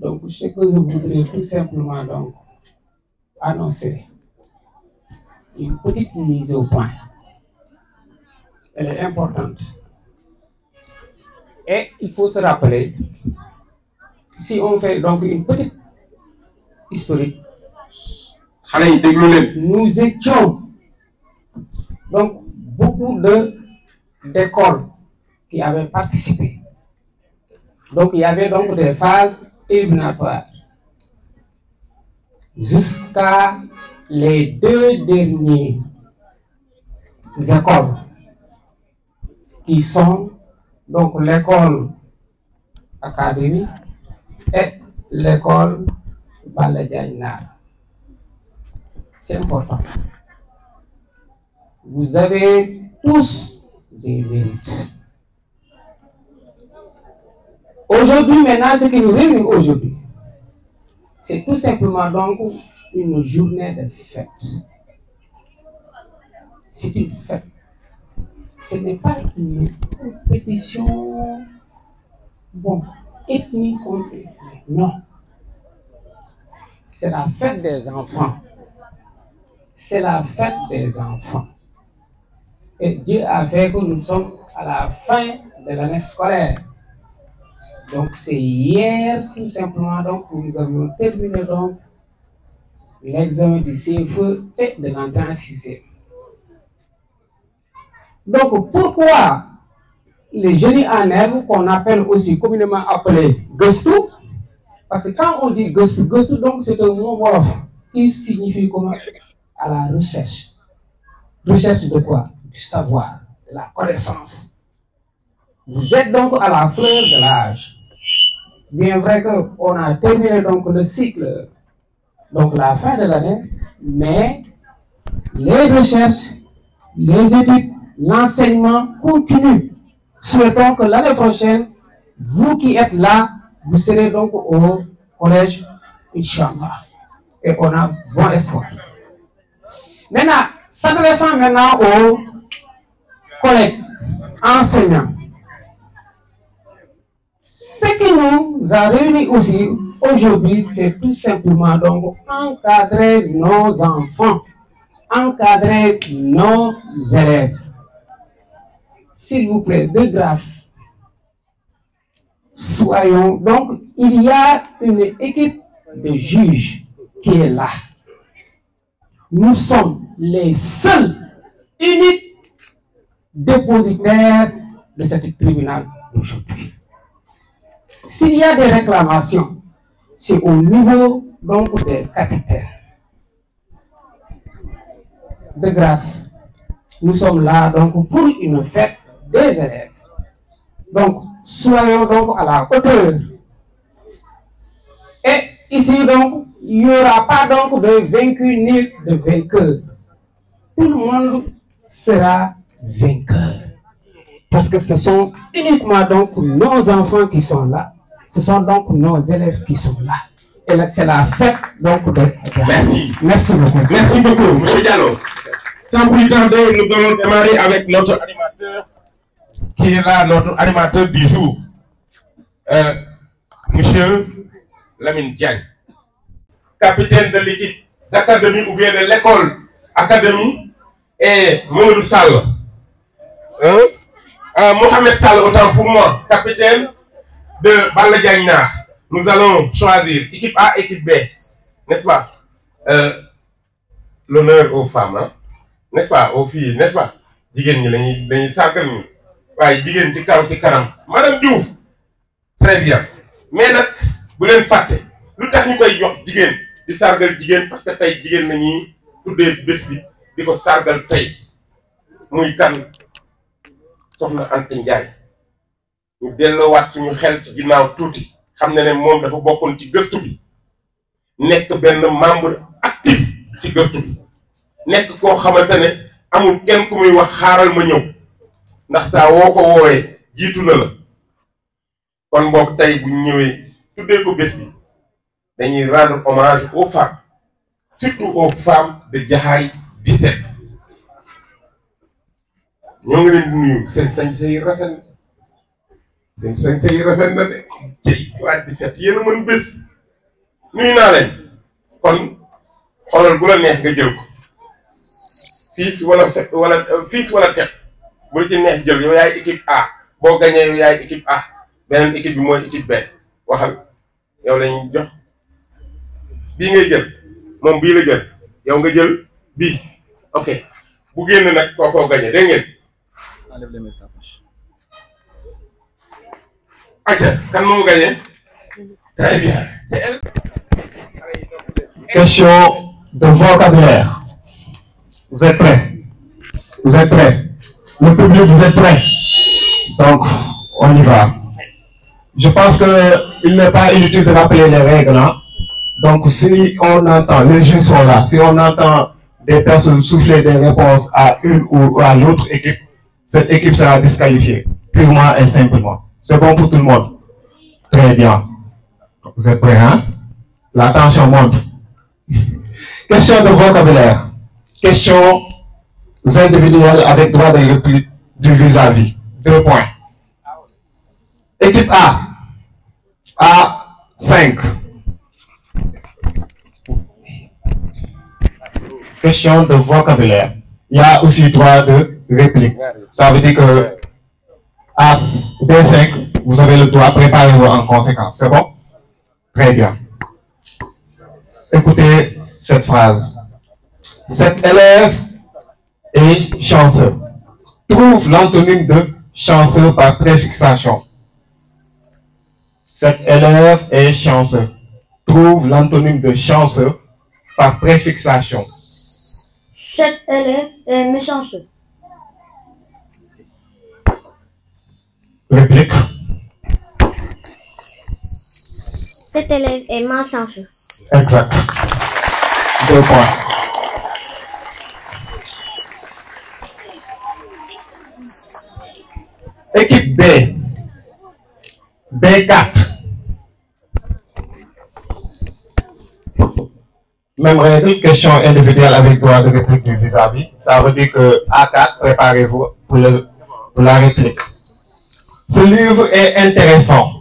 Donc, ce que je voudrais tout simplement donc annoncer, une petite mise au point. Elle est importante. Et il faut se rappeler, si on fait donc une petite historique, nous étions donc beaucoup d'écoles qui avaient participé. Donc il y avait donc des phases éliminatoires jusqu'à les 2 dernières écoles qui sont donc l'école académique et l'école Baladjana. C'est important. Vous avez tous des mérites. Aujourd'hui, maintenant, ce qui nous réunit aujourd'hui, c'est tout simplement donc une journée de fête. C'est une fête. Ce n'est pas une compétition, ethnie contre ethnie. Non. C'est la fête des enfants. C'est la fête des enfants. Et Dieu a fait que nous sommes à la fin de l'année scolaire. Donc c'est hier tout simplement donc que nous avions terminé donc l'examen du CFE et de l'entrée en 6e. Donc pourquoi les génies en herbe qu'on appelle aussi communément appelé Gestu? Parce que quand on dit Gestu, donc c'est un mot wolof qui signifie comment? À la recherche. Recherche de quoi? Du savoir, de la connaissance. Vous êtes donc à la fleur de l'âge. Bien vrai qu'on a terminé donc le cycle, donc la fin de l'année, mais les recherches, les études, l'enseignement continuent. Souhaitons que l'année prochaine, vous qui êtes là, vous serez donc au collège, Inch'Allah. Et on a bon espoir. Maintenant, s'adressant maintenant aux collègues enseignants, ce qui nous a réunis aussi aujourd'hui, c'est tout simplement donc encadrer nos enfants, encadrer nos élèves. S'il vous plaît, de grâce, soyons donc, il y a une équipe de juges qui est là. Nous sommes les seuls, uniques dépositaires de cette tribunal d'aujourd'hui. S'il y a des réclamations, c'est au niveau donc des capitaines. De grâce, nous sommes là donc pour une fête des élèves. Donc, soyons donc à la hauteur. Et ici donc, il n'y aura pas donc de vaincu ni de vainqueur. Tout le monde sera vainqueur. Parce que ce sont uniquement donc nos enfants qui sont là. Ce sont donc nos élèves qui sont là. Et c'est la fête donc de... Merci. Merci beaucoup. Merci beaucoup, M. Diallo. Sans plus tarder, nous allons démarrer avec notre animateur, qui est là, notre animateur du jour. M. Lamine Diagne, capitaine de l'équipe d'académie ou bien de l'école académie, et Mamadou Sall. Mohamed Sall, autant pour moi, capitaine de Baladjana. Nous allons choisir équipe A, équipe B, n'est-ce pas? L'honneur aux femmes, hein? N'est-ce pas? Aux filles, n'est-ce pas? Madame Diouf, très bien. Mais nak, bu len faté, lu tax ñukoy jox jigen di sargal jigen parce que tay jigen nañi tuddé bës bi diko sargal tay. Muy kan soxna Anta Ndiaye. Ñu dello wat suñu xel ci ginaaw tuuti, xamné né mom dafa bokkon ci gëstu bi. Nek ben membre actif ci gëstu bi. Nek ko xamantene amul kenn ku muy wax xaaral ma ñew. Ndax sa woko wowe jitu na la. Kon mbokk tey bu ñëwee tuddee ko bés bi dañuy rendre hommage aux femmes, surtout aux femmes de Jaxaay 17. ñoo ngi leen di nuyu seen sañse yi rafet na seen sañse yi rafet na de ci waa 17 yéen a mën bés nuyu naa leen kon xoolal bu la neex nga jël ko 6 wala tête bu la ci neex jël yow yaay équipe A boo gañee yow yaay équipe A beneen équipe bi mooy équipe B waxal yow lañuy jox bii ngay jël moom bii la jël yow nga jël bii ok bu génn nag kookoo gañee dégg ngeen. acca kan moo gañee. Très bien. Question de vocabulaire. Vous êtes prêts? Vous êtes prêts? Le public, vous êtes prêts? Donc, on y va. Je pense qu'il n'est pas inutile de rappeler les règles. Hein? Donc, si on entend, les juges sont là, si on entend des personnes souffler des réponses à une ou à l'autre équipe, cette équipe sera disqualifiée, purement et simplement. C'est bon pour tout le monde? Très bien. Vous êtes prêts, hein? La tension monte. Question de vocabulaire. Questions individuelles avec droit de réplique du vis-à-vis. 2 points. Équipe A. A5. Question de vocabulaire. Il y a aussi droit de réplique. Ça veut dire que à B5, vous avez le droit, préparez-vous en conséquence. C'est bon? Très bien. Écoutez cette phrase. Cet élève est chanceux. Trouve l'antonyme de chanceux par préfixation. Cet élève est chanceux. Trouve l'antonyme de chanceux par préfixation. Cet élève est méchanceux. Réplique. Cet élève est malchanceux. Exact. 2 points. Équipe B. B4. Même règle, question individuelle avec droit de réplique du vis-à-vis. Ça veut dire que A4, préparez-vous pour la réplique. Ce livre est intéressant.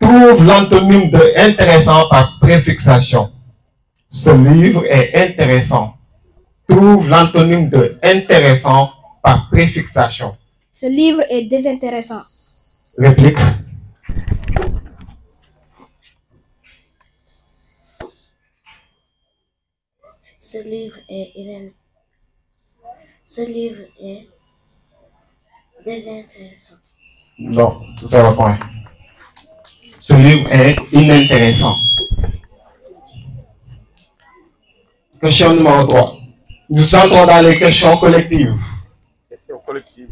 Trouve l'antonyme de intéressant par préfixation. Ce livre est intéressant. Trouve l'antonyme de intéressant par préfixation. Ce livre est désintéressant. Réplique. Ce livre est désintéressant. Non, 0 point. Ce livre est inintéressant. Question numéro 3. Nous entrons dans les questions collectives. Question collective.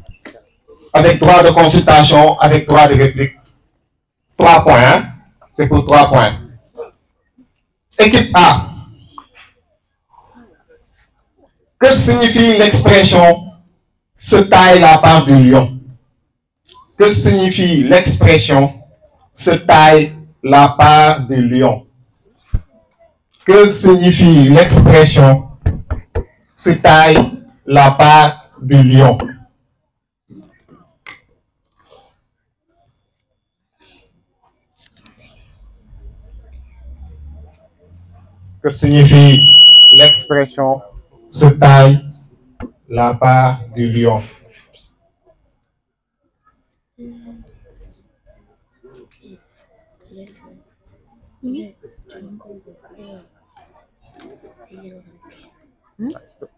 Avec droit de consultation, avec droit de réplique. 3 points. Hein? C'est pour 3 points. Équipe A. Que signifie l'expression « se taille la part du lion » Que signifie l'expression « se taille la part du lion » Que signifie l'expression « se taille la part du lion » Que signifie l'expression « se taille la part du lion »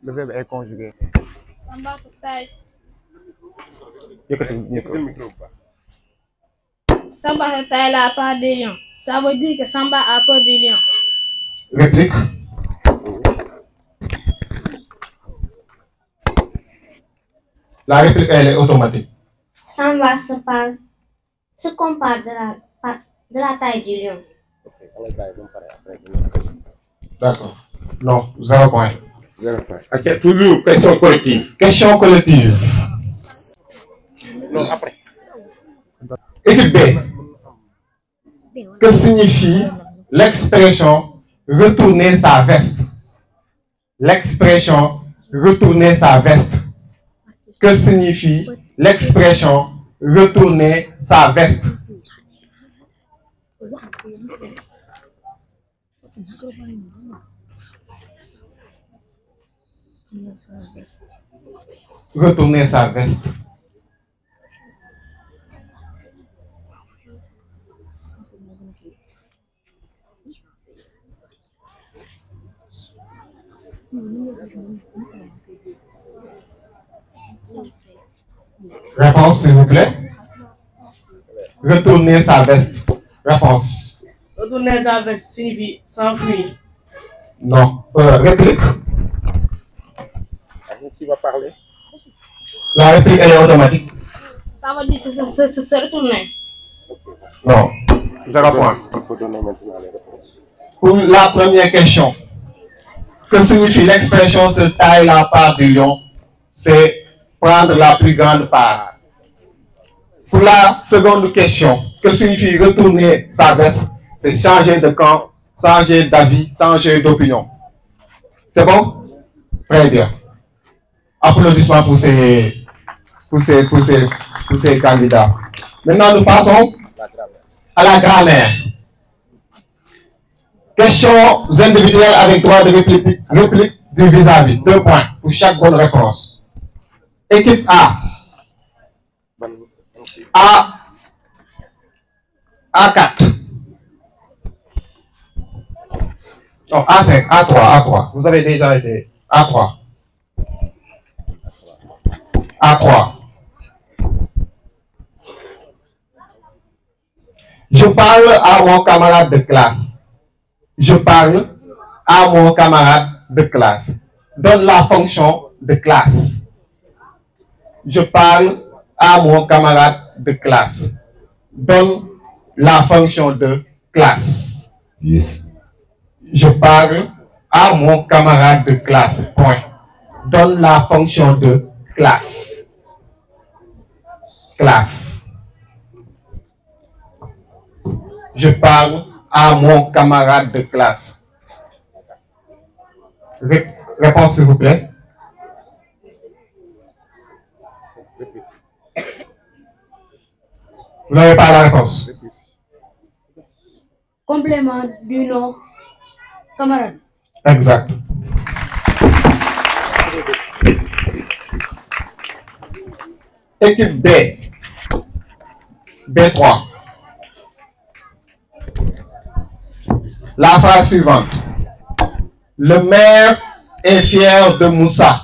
Le verbe est conjugué. Samba se taille. Samba se taille la part du lion. Ça veut dire que Samba a peur du lion. Réplique. La réplique, elle est automatique. Samba se compare de la taille du lion. D'accord. Non, 0 point. 0 point. Ok, toujours question collective. Question collective. Non, après. Équipe B. Que signifie l'expression retourner sa veste? L'expression retourner sa veste. Que signifie l'expression retourner sa veste? Retourner sa veste. Réponse, s'il vous plaît. Retourner sa veste. Réponse. Retourner sa veste signifie s'enfuir. Non. Réplique. Qui va parler? La réplique, elle est automatique. Ça veut dire se retourner. Non. 0 point. Il faut donner maintenant les réponses. Pour la première question, que signifie l'expression se taille la part du lion? C'est prendre la plus grande part. Pour la seconde question, que signifie retourner sa veste? C'est changer de camp, changer d'avis, changer d'opinion. C'est bon? Très bien. Applaudissements pour ces candidats. Maintenant, nous passons à la grammaire. Questions individuelles avec droit de réplique du vis-à-vis. 2 points pour chaque bonne réponse. Équipe A. A4. Non, A5, A3. Vous avez déjà été A3. A3. Je parle à mon camarade de classe. Je parle à mon camarade de classe. Donne la fonction de classe. Je parle à mon camarade de classe. Donne la fonction de classe. Yes. Je parle à mon camarade de classe. Point. Donne la fonction de classe. Classe. Je parle à mon camarade de classe. Réponse, s'il vous plaît. Vous n'avez pas la réponse. Complément du nom camarade. Exact. Équipe B. B3. La phrase suivante. Le maire est fier de Moussa.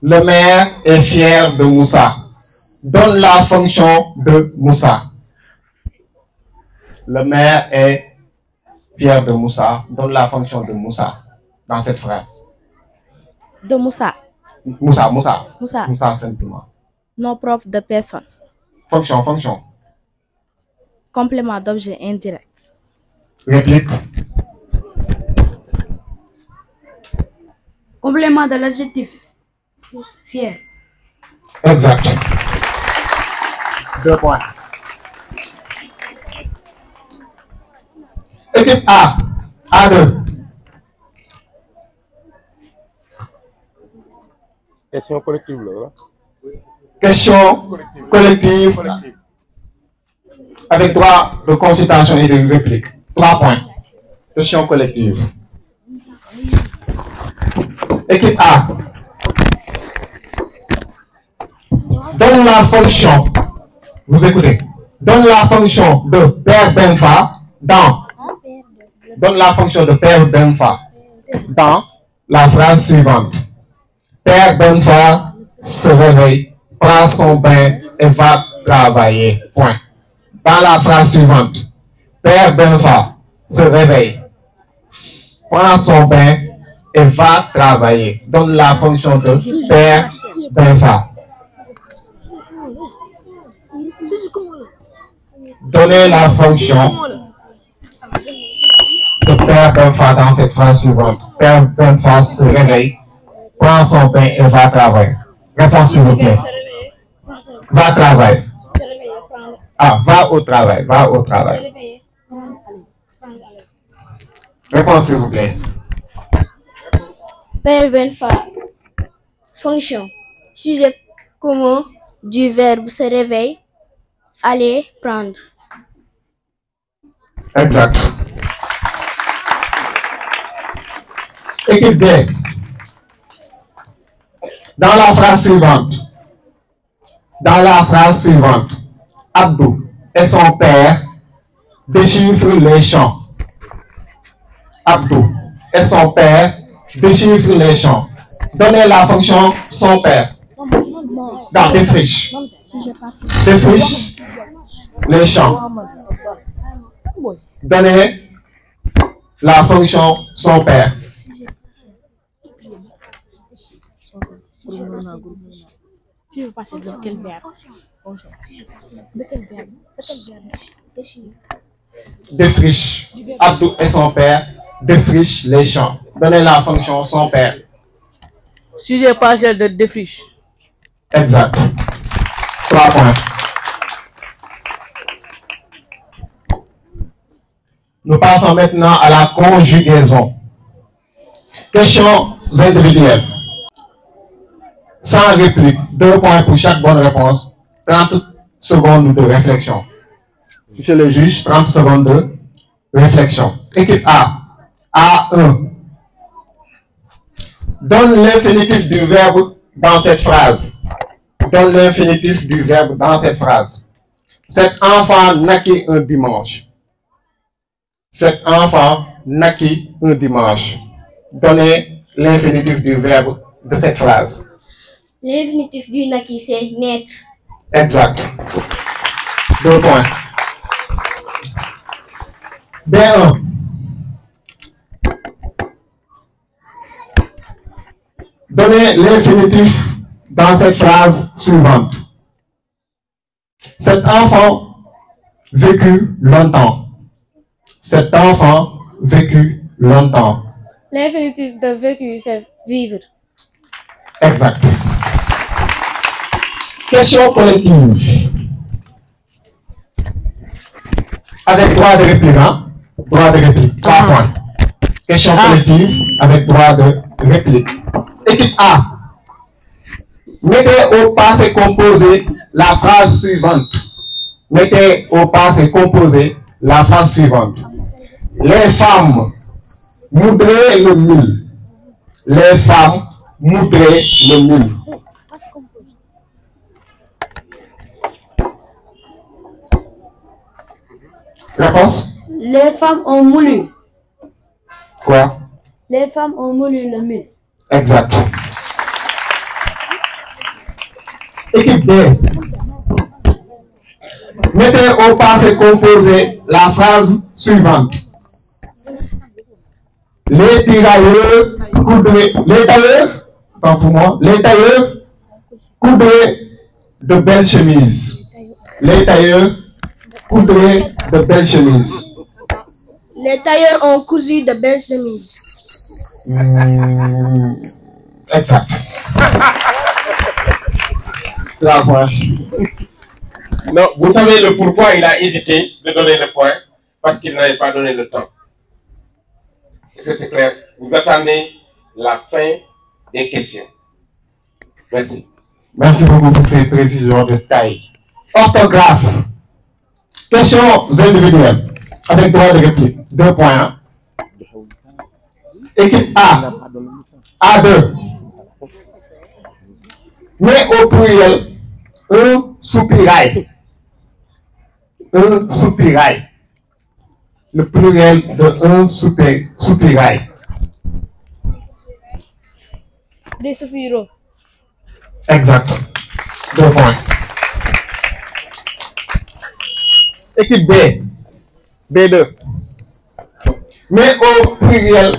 Le maire est fier de Moussa. Donne la fonction de Moussa. Le maire est fier de Moussa. Donne la fonction de Moussa dans cette phrase. De Moussa. Moussa. Moussa. Moussa simplement. Nom propre de personne. Fonction. Complément d'objet indirect. Réplique. Complément de l'adjectif. Fier. Exact. 2 points. Équipe A. A2. Question collective là. Question collective avec droit de consultation et de réplique. 3 points. Question collective. Équipe A. Donne la fonction. Vous écoutez. Donne la fonction de Père Benfa dans. Donne la fonction de Père Benfa dans la phrase suivante. Père Benfa se réveille, prend son bain et va travailler. Point. Dans la phrase suivante. Père Benfa se réveille, prend son bain et va travailler. Donne la fonction de Père Benfa. Donnez la fonction de Père Benfa dans cette phrase suivante. Père Benfa se réveille, prend son bain et va travailler. Réponse s'il vous plaît. Va travailler. Ah, va au travail. Réponse s'il vous plaît. Père Benfa. Fonction. Sujet commun du verbe se réveille. Aller prendre. Exact. Équipe B. Dans la phrase suivante, Abdou et son père déchiffrent les champs. Abdou et son père déchiffrent les champs. Donnez la fonction son père. Dans défriche. Défriche les champs. Donnez la fonction son père. Tu veux passer de quel verbe? De quel verbe? Défriche. Abdou et son père défrichent les champs. Donnez la fonction son père. Sujet partiel de défriche. Exact. 3 points. Nous passons maintenant à la conjugaison. Questions individuelles. Sans réplique. 2 points pour chaque bonne réponse. 30 secondes de réflexion. Monsieur le juge, 30 secondes de réflexion. Équipe A. A1. Donne l'infinitif du verbe dans cette phrase. Donne l'infinitif du verbe dans cette phrase. Cet enfant naquit un dimanche. Cet enfant naquit un dimanche. Donnez l'infinitif du verbe de cette phrase. L'infinitif du naquit, c'est naître. Exact. 2 points. B1. Donnez l'infinitif dans cette phrase suivante. Cet enfant vécut longtemps. Cet enfant vécut longtemps. L'infinitif de vécu, c'est vivre. Exact. Question collective. Avec droit de réplique, hein? Droit de réplique. 3 points. Question collective avec droit de réplique. Équipe A. Mettez au passé composé la phrase suivante. Mettez au passé composé la phrase suivante. Les femmes moudraient le mil. Les femmes moudraient le mil. Réponse? Les femmes ont moulu. Quoi? Les femmes ont moulu le mil. Exact. Équipe B. Mettez au passé composé la phrase suivante. Les tirailleurs coudraient, les tailleurs, tant pour moi, les tailleurs coudraient de belles chemises. Les tailleurs coudraient de belles chemises. Les tailleurs ont cousu de belles chemises. Exact. La pointe. Non, vous savez le pourquoi il a hésité de donner le point? Parce qu'il n'avait pas donné le temps. Est-ce que c'est clair? Vous attendez la fin des questions. Merci. Merci beaucoup pour ces précisions de taille. Orthographe. Questions individuelles. Avec droit de réplique. 2 points. Hein? Équipe A. A2. Mais au pluriel, un soupirail. Un soupirail. Le pluriel de un soupirail. Des soupiraux. Exact. 2 points. Équipe B. B2. Mais au pluriel.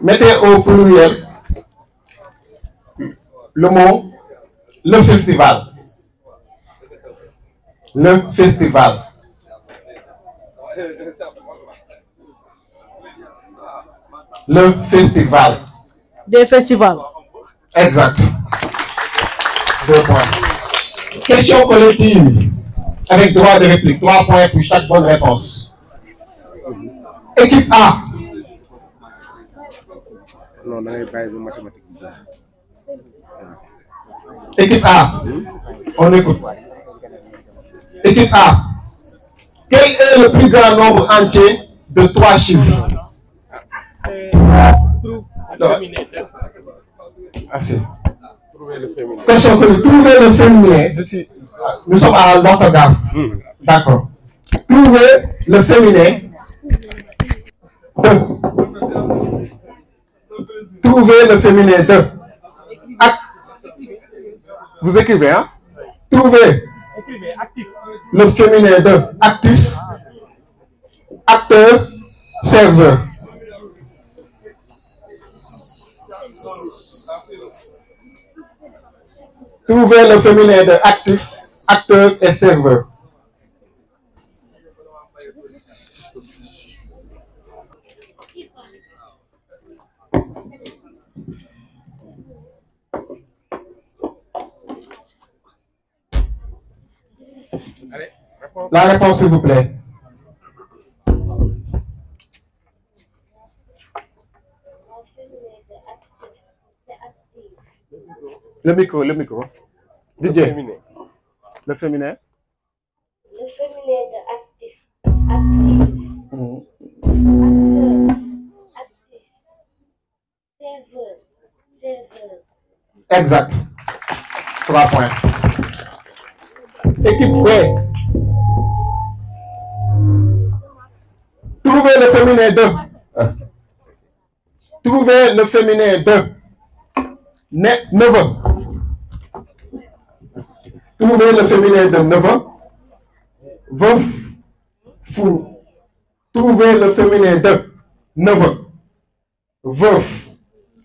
Mettez au pluriel le mot le festival. Le festival. Le festival. Des festivals. Exact. 2 points. Question collective. Avec droit de réplique. 3 points pour chaque bonne réponse. Équipe A. Équipe A. On écoute. Équipe A. Quel est le plus grand nombre entier de 3 chiffres? c'est trouve féminin. Assez. Trouver le féminin. Question que trouver le féminin. Nous sommes à l'orthographe. D'accord. Trouver le féminin de. Trouver le féminin de. Vous écrivez, hein? Trouver le féminin de actif, acteur, serveur. Trouver le féminin de actif, acteur et serveur. Allez, réponse. La réponse, s'il vous plaît. Le micro. Le DJ. féminin. Le féminin. Le féminin de actif. Actrice. Serveur. Exact. 3 points. Équipe B. Trouvez le féminin de. Trouvez le féminin de. Neveu. Trouvez le féminin de neveu. Veuf. Fou. Trouvez le féminin de neveu. Veuf.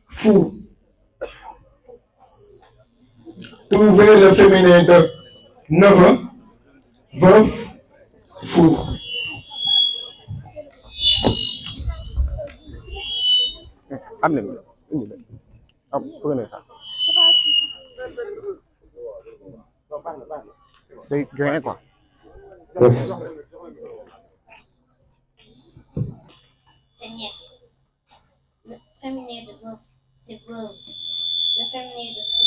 Fou. Trouvez le féminin de neveu. Veuf. Fou. Amenez-le. Prenez ça. C'est rien quoi. Yes. C'est nièce. Le féminin de veuf, c'est veuve. Le féminin de fou.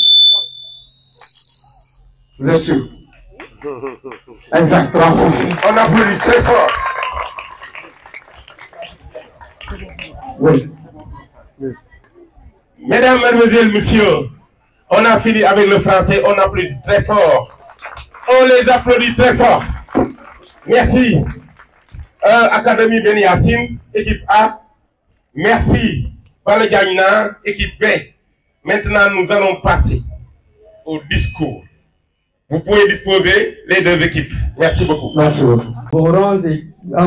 Vous êtes sûr? Exact. 3 points. On applaudit très fort. Oui. Mesdames, Mesdemoiselles, Messieurs, on a fini avec le français, on applaudit très fort. On les applaudit très fort. Merci. Académie Ben Yassine, équipe A. Merci. Bale Diagnina, équipe B. Maintenant, nous allons passer au discours. Vous pouvez disposer les deux équipes. Merci beaucoup. Merci beaucoup. En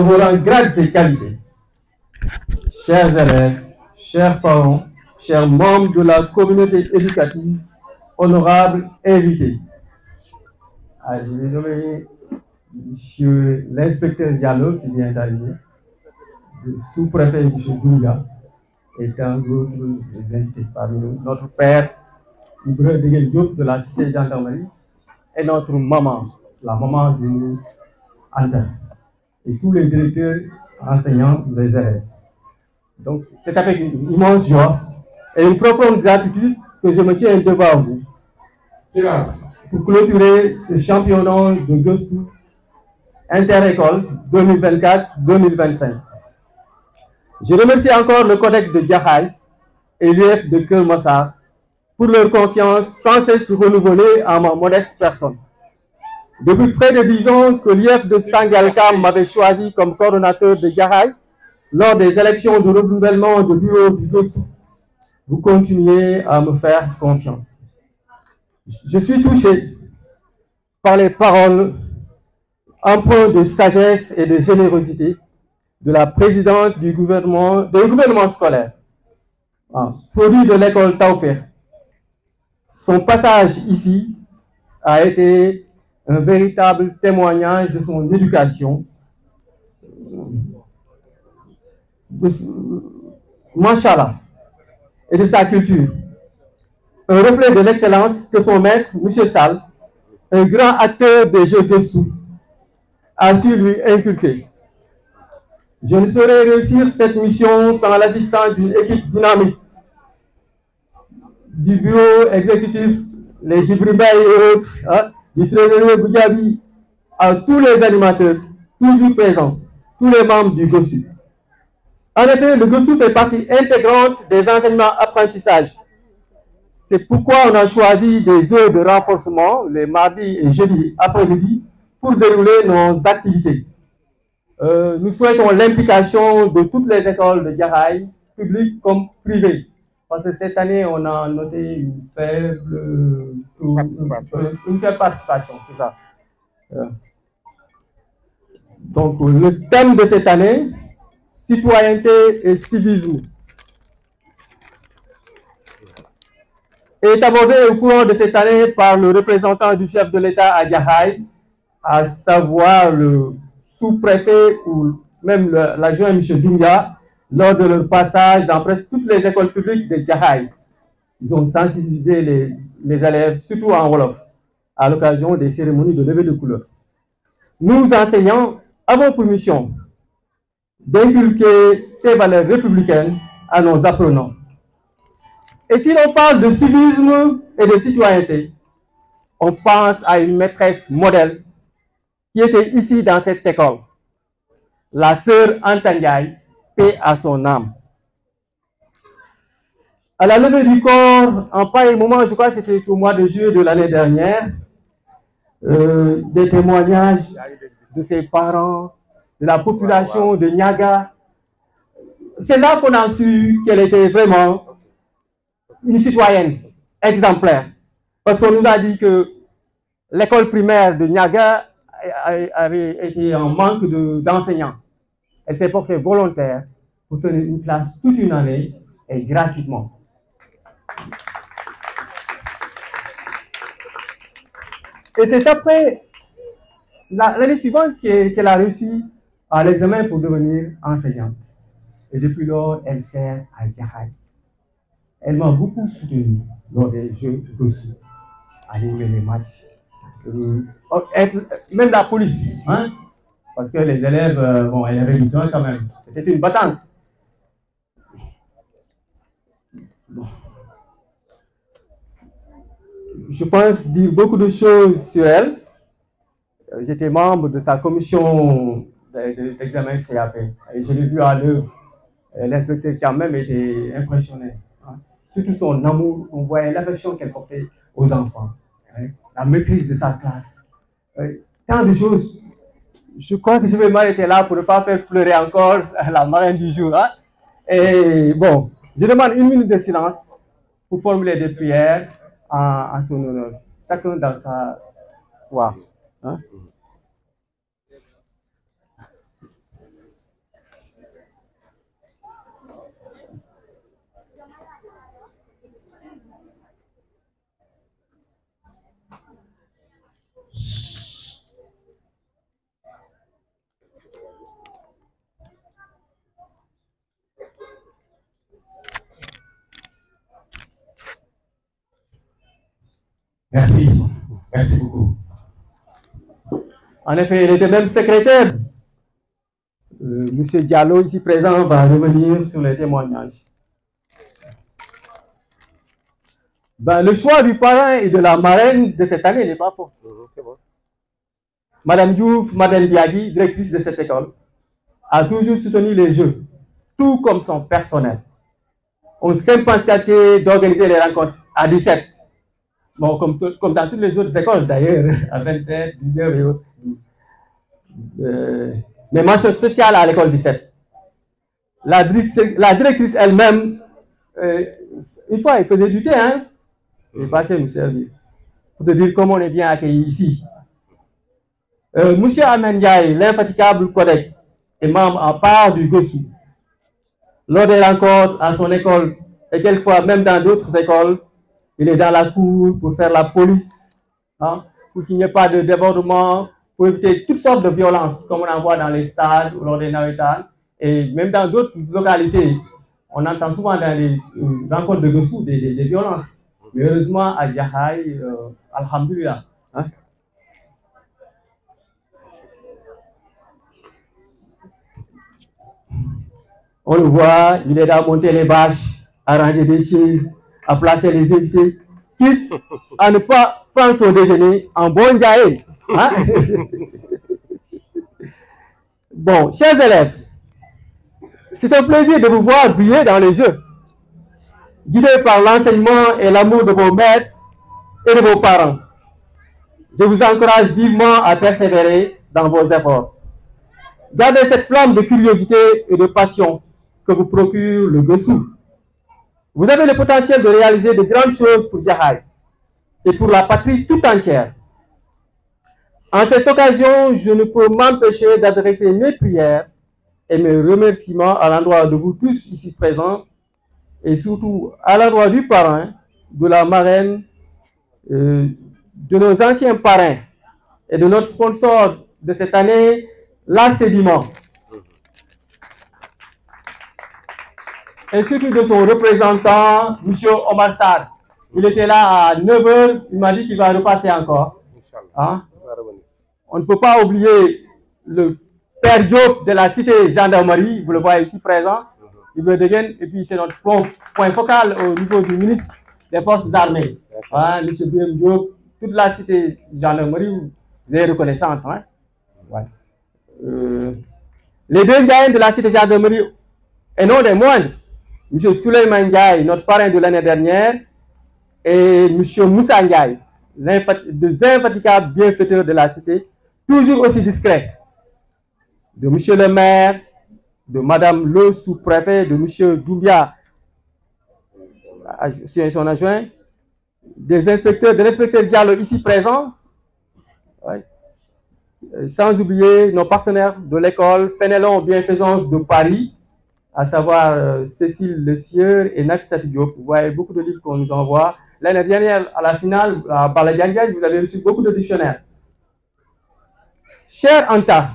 vos rangs, grades et qualités. Chers élèves, chers parents, chers membres de la communauté éducative, honorables invités. Je vais nommer M. l'inspecteur Diallo qui vient d'arriver, le sous-préfet M. Douga et tant d'autres invités parmi nous. Notre père, Ibrahim Degel Diop de la cité gendarmerie et notre maman, la maman de Anta, et tous les directeurs, enseignants et élèves. Donc, c'est avec une immense joie et une profonde gratitude que je me tiens devant vous pour clôturer ce championnat de Gossou Inter-École 2024-2025. Je remercie encore le Codex de Djahaï et l'UF de Keur Massar pour leur confiance sans cesse renouvelée en ma modeste personne. Depuis près de 10 ans que l'UF de Sangalkam m'avait choisi comme coordonnateur de Djahaï lors des élections de renouvellement de bureau du Gossou, vous continuez à me faire confiance. Je suis touché par les paroles empreintes de sagesse et de générosité de la présidente du gouvernement scolaire, produit de l'école Taoufir. Son passage ici a été un véritable témoignage de son éducation, Machallah, et de sa culture. Un reflet de l'excellence que son maître, M. Sall, un grand acteur des jeux de sous, a su lui inculquer. Je ne saurais réussir cette mission sans l'assistance d'une équipe dynamique du bureau exécutif, les Djibril et autres, du trésorier Boudjabi, à tous les animateurs, toujours présents, tous les membres du GOSU. En effet, le GOSU fait partie intégrante des enseignements apprentissages. C'est pourquoi on a choisi des heures de renforcement les mardis et jeudis après-midi pour dérouler nos activités. Nous souhaitons l'implication de toutes les écoles de Jaxaay, publiques comme privées. Parce que cette année, on a noté une faible participation, c'est ça. Donc, le thème de cette année, citoyenneté et civisme, est abordé au cours de cette année par le représentant du chef de l'État à Jaxaay, à savoir le sous-préfet ou même l'adjoint M. Doumbia, lors de leur passage dans presque toutes les écoles publiques de Jaxaay. Ils ont sensibilisé les élèves, surtout en Wolof, à l'occasion des cérémonies de levée de couleur. Nous, enseignants, avons pour mission d'inculquer ces valeurs républicaines à nos apprenants. Et si l'on parle de civisme et de citoyenneté, on pense à une maîtresse modèle qui était ici dans cette école, la sœur Anta Ndiaye, paix à son âme. À la levée du corps, en pareil moment, je crois que c'était au mois de juillet de l'année dernière, des témoignages de ses parents, de la population de Niaga. C'est là qu'on a su qu'elle était vraiment une citoyenne exemplaire. Parce qu'on nous a dit que l'école primaire de Niaga avait été en manque d'enseignants. Elle s'est portée volontaire pour tenir une classe toute une année et gratuitement. Et c'est après l'année suivante qu'elle a réussi à l'examen pour devenir enseignante. Et depuis lors, elle sert à Jaxaay. Elle m'a beaucoup soutenu lors des Jeux GOSU, animer les matchs, même la police, hein, parce que les élèves, bon, elle avait du temps quand même. C'était une battante. Bon. Je pense dire beaucoup de choses sur elle. J'étais membre de sa commission d'examen CAP et je l'ai vu à l'œuvre. L'inspecteur Thiam même était impressionné. Hein. Surtout son amour, on voyait l'affection qu'elle portait aux enfants, hein, la maîtrise de sa classe. Tant de choses. Je crois que je vais m'arrêter là pour ne pas faire pleurer encore la marraine du jour. Hein. Et bon, je demande 1 minute de silence pour formuler des prières en son honneur. Chacun dans sa foi. Hein. Merci. Merci beaucoup. En effet, il était même secrétaire. Monsieur Diallo, ici présent, va revenir sur les témoignages. Ben, le choix du parrain et de la marraine de cette année n'est pas faux. Madame Diouf, Madame Biagui, directrice de cette école, a toujours soutenu les Jeux, tout comme son personnel. On s'est impatienté d'organiser les rencontres à 17. Bon, comme dans toutes les autres écoles d'ailleurs, à 27, 19 et autres. Mais mention spéciale à l'école 17. La directrice elle-même, une fois, elle faisait du thé, hein. Elle est passée nous servir. Pour te dire comment on est bien accueillis ici. Monsieur Ahmed Ndiaye, l'infatigable collègue, est membre en part du GOSU. Lors des rencontres à son école, et quelquefois même dans d'autres écoles, il est dans la cour pour faire la police, hein, pour qu'il n'y ait pas de débordement, pour éviter toutes sortes de violences, comme on en voit dans les stades ou lors des navétanes, et même dans d'autres localités. On entend souvent dans les rencontres de GOSU des violences. Mais heureusement, à Jaxaay, alhamdoulilah. Hein. On le voit, il est à monter les bâches, à ranger des chaises, à placer les invités, quitte à ne pas prendre son déjeuner en bon Jaxaay. Hein? Bon, chers élèves, C'est un plaisir de vous voir briller dans les jeux, guidés par l'enseignement et l'amour de vos maîtres et de vos parents. Je vous encourage vivement à persévérer dans vos efforts. Gardez cette flamme de curiosité et de passion que vous procure le Gueustou. Vous avez le potentiel de réaliser de grandes choses pour Jaxaay et pour la patrie tout entière. En cette occasion, je ne peux m'empêcher d'adresser mes prières et mes remerciements à l'endroit de vous tous ici présents et surtout à l'endroit du parrain, de la marraine, de nos anciens parrains et de notre sponsor de cette année, la Sédiment. Et surtout de son représentant, M. Omar Sarr. Il était là à 9 h, il m'a dit qu'il va repasser encore. Hein? On ne peut pas oublier le Père Diop de la cité gendarmerie, vous le voyez ici présent, et puis c'est notre point focal au niveau du ministre des Forces armées. Hein, M. Birame Diop, toute la cité gendarmerie, vous êtes reconnaissante. Hein? Ouais. Les deux Ndiaye de la cité gendarmerie, et non des moindres, M. Souleymane Ndiaye, notre parrain de l'année dernière, et M. Moussa Ndiaye, des infatigables bienfaiteurs de la cité, toujours aussi discret, de M. le maire, de Mme le sous-préfet, de M. Doumbia, son adjoint, des inspecteurs, de l'inspecteur Diallo ici présent, ouais. Sans oublier nos partenaires de l'école Fénelon Bienfaisance de Paris, à savoir Cécile Le Sieur et Nafissatou Diop. Vous voyez beaucoup de livres qu'on nous envoie. L'année dernière, à la finale, à Baladiandiaï, vous avez reçu beaucoup de dictionnaires. Cher Anta,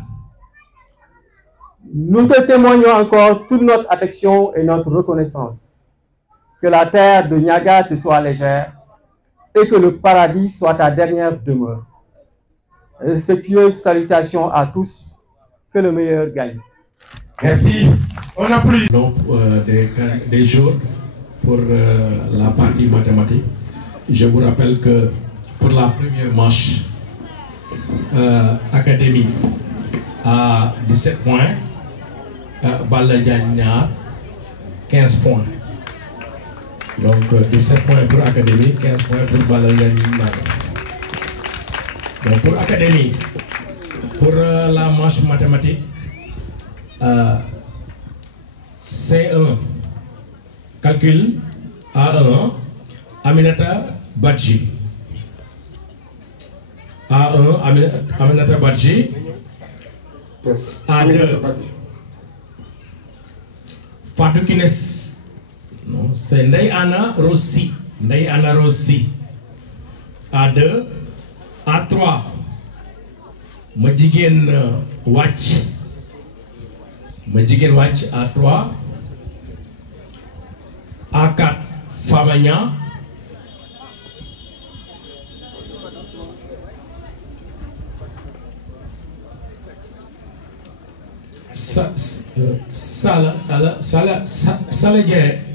nous te témoignons encore toute notre affection et notre reconnaissance. Que la terre de Niaga te soit légère et que le paradis soit ta dernière demeure. Respectueuses salutations à tous. Que le meilleur gagne. Merci. On a pris donc des jours pour la partie mathématique. Je vous rappelle que pour la première manche, Académie à 17 points, Baladiania 15 points. Donc 17 points pour Académie, 15 points pour Baladiania. Donc pour Académie, pour la manche mathématique, C1, calcul A1, Aminata Badji. A1, Aminata Badji. A2, Fatou Kines. Non, c'est Ndeye Anna Rossi. Ndeye Anna Rossi. A2, A3, Madjigen Watch. Madjigen Watch A3. A4, Famagna.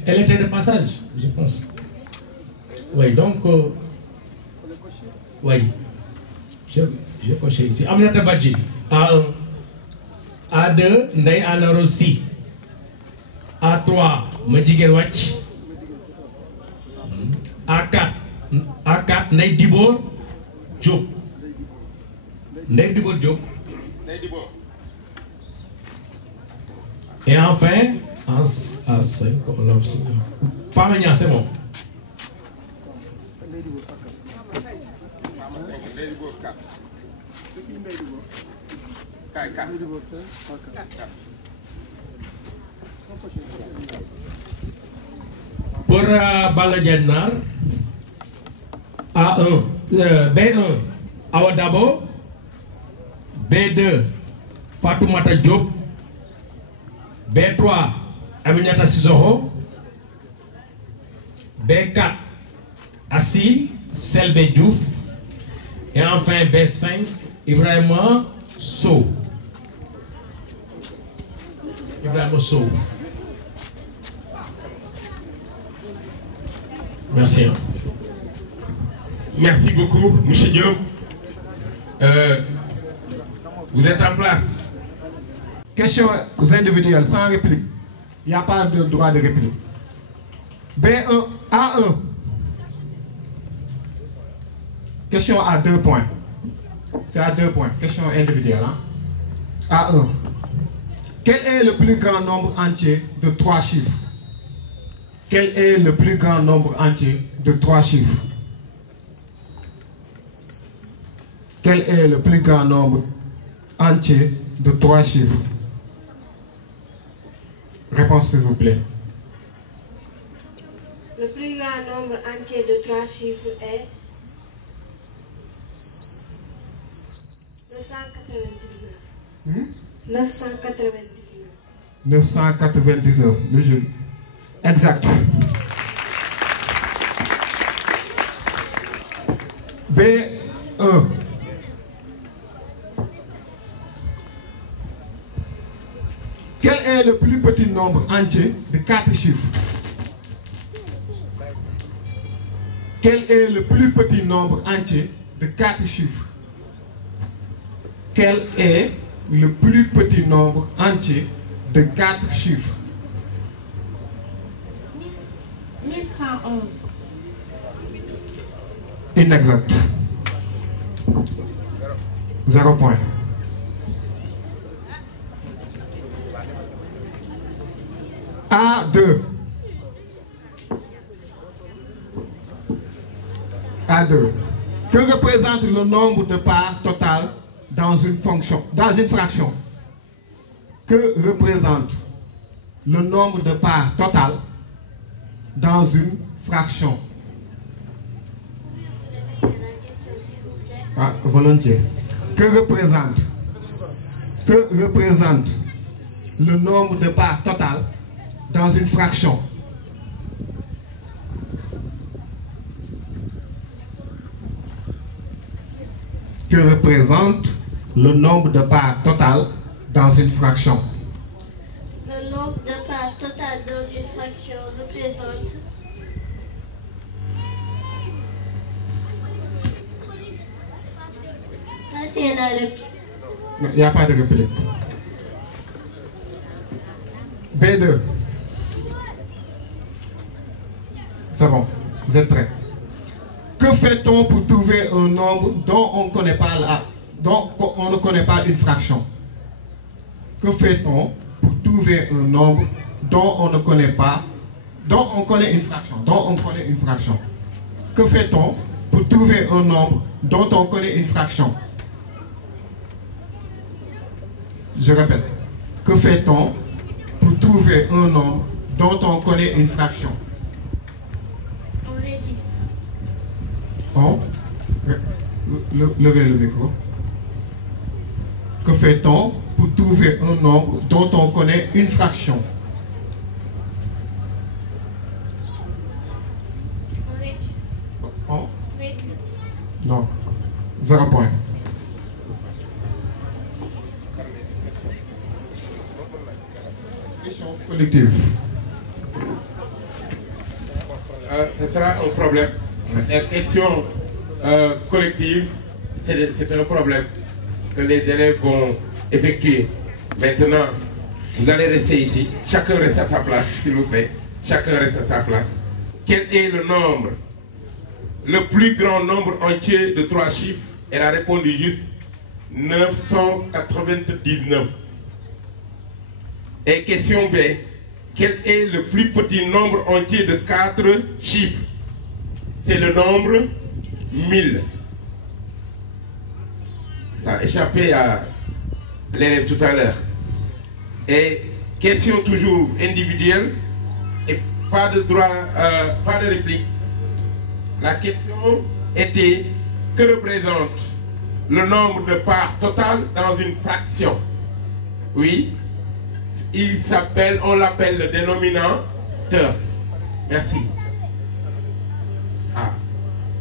Elle était de passage, je pense. Oui, donc, oui, je coché ici. Aminata Badji, A1, A2, Ndeye Anna Rossi, A3, Madjigen Watch, A4, Ndeye Dibor Diop. Ndeye Dibor Diop. Et enfin, en A5, Famagna, c'est bon. Pour Baladianar, A1, B1, Awadabo, B2, Fatoumata Diop, B3, Aminata Sissoko, B4, Assi, Selbe Diouf, et enfin B5, Ibrahima Sow. Ibrahima Sow. Merci. Merci beaucoup, M. Diop. Vous êtes en place. Questions individuelles, sans réplique. Il n'y a pas de droit de réplique. B1, A1. Question à 2 points. C'est à 2 points. Question individuelle. Hein? A1. Quel est le plus grand nombre entier de 3 chiffres? Quel est le plus grand nombre entier de 3 chiffres? Quel est le plus grand nombre entier de 3 chiffres? Réponse s'il vous plaît. Le plus grand nombre entier de 3 chiffres est 999. 999. 999, le jeu. Exact. B1. Quel est le plus petit nombre entier de 4 chiffres? Quel est le plus petit nombre entier de 4 chiffres? Quel est le plus petit nombre entier de 4 chiffres? 1111. Inexact. 0 point. A2. A2. Que représente le nombre de parts totales dans une fonction, dans une fraction? Que représente le nombre de parts totales dans une fraction? Ah, volontiers. Que représente le nombre de parts totales dans une fraction? Que représente le nombre de parts totales dans une fraction? Le nombre de parts totales dans une fraction représente c'est la réplique. Il n'y a pas de réplique. B2. C'est bon, vous êtes prêts? Que fait-on pour trouver un nombre dont on ne connaît pas une fraction? Que fait-on pour trouver un nombre dont on ne connaît pas, dont on connaît une fraction, Que fait-on pour trouver un nombre dont on connaît une fraction? Je répète. Que fait-on pour trouver un nombre dont on connaît une fraction? Levez le micro. Que fait-on pour trouver un nombre dont on connaît une fraction? Non. 0 point. Question collective. Ce sera un problème. La question collective, c'est un problème que les élèves vont effectuer. Maintenant, vous allez rester ici. Chacun reste à sa place, s'il vous plaît. Chacun reste à sa place. Quel est le nombre, le plus grand nombre entier de 3 chiffres? Elle a répondu juste 999. Et question B, quel est le plus petit nombre entier de 4 chiffres? C'est le nombre 1000. Ça a échappé à l'élève tout à l'heure. Et question toujours individuelle et pas de droit, pas de réplique. La question était: que représente le nombre de parts totales dans une fraction? Oui, il s'appelle, on l'appelle le dénominateur. Merci. Ah,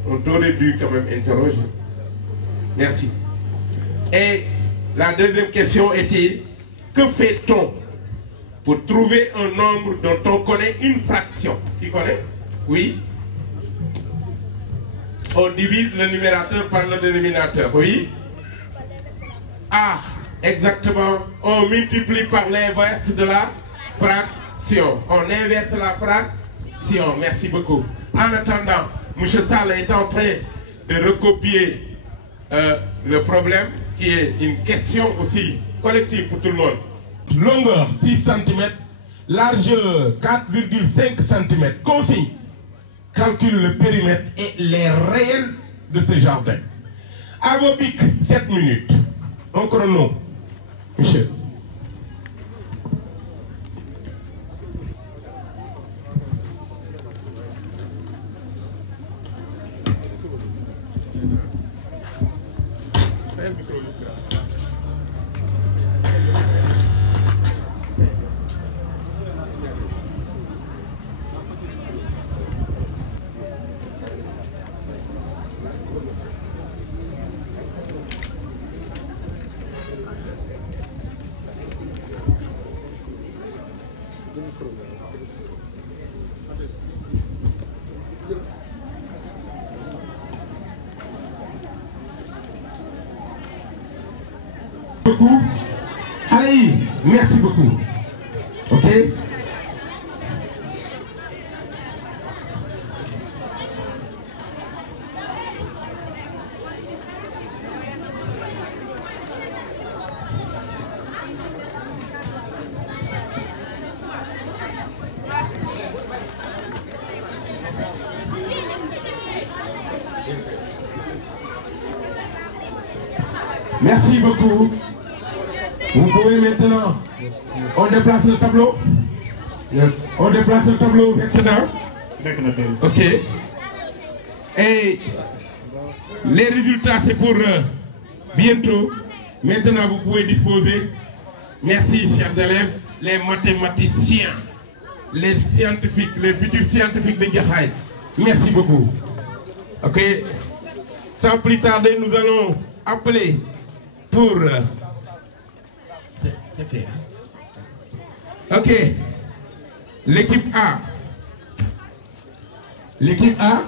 on t'aurait dû quand même interroger. Merci. Et la deuxième question était: que fait-on pour trouver un nombre dont on connaît une fraction? Tu connais? Oui. On divise le numérateur par le dénominateur. Oui. Ah, exactement. On multiplie par l'inverse de la fraction. On inverse la fraction. Merci beaucoup. En attendant, M. Sall est en train de recopier le problème qui est une question aussi collective pour tout le monde. Longueur 6 cm, largeur 4,5 cm. Consigne. Calcule le périmètre et les réels de ce jardin. À vos pics, 7 minutes. En chrono. Monsieur. Beaucoup. Allez, merci beaucoup. Ok. Merci beaucoup. Vous pouvez maintenant, on déplace le tableau. Yes. On déplace le tableau maintenant. Ok. Et les résultats, c'est pour bientôt. Maintenant, vous pouvez disposer. Merci, chers élèves, les mathématiciens, les scientifiques, les futurs scientifiques de Jaxaay. Merci beaucoup. Ok. Sans plus tarder, nous allons appeler pour... Ok. L'équipe A. L'équipe A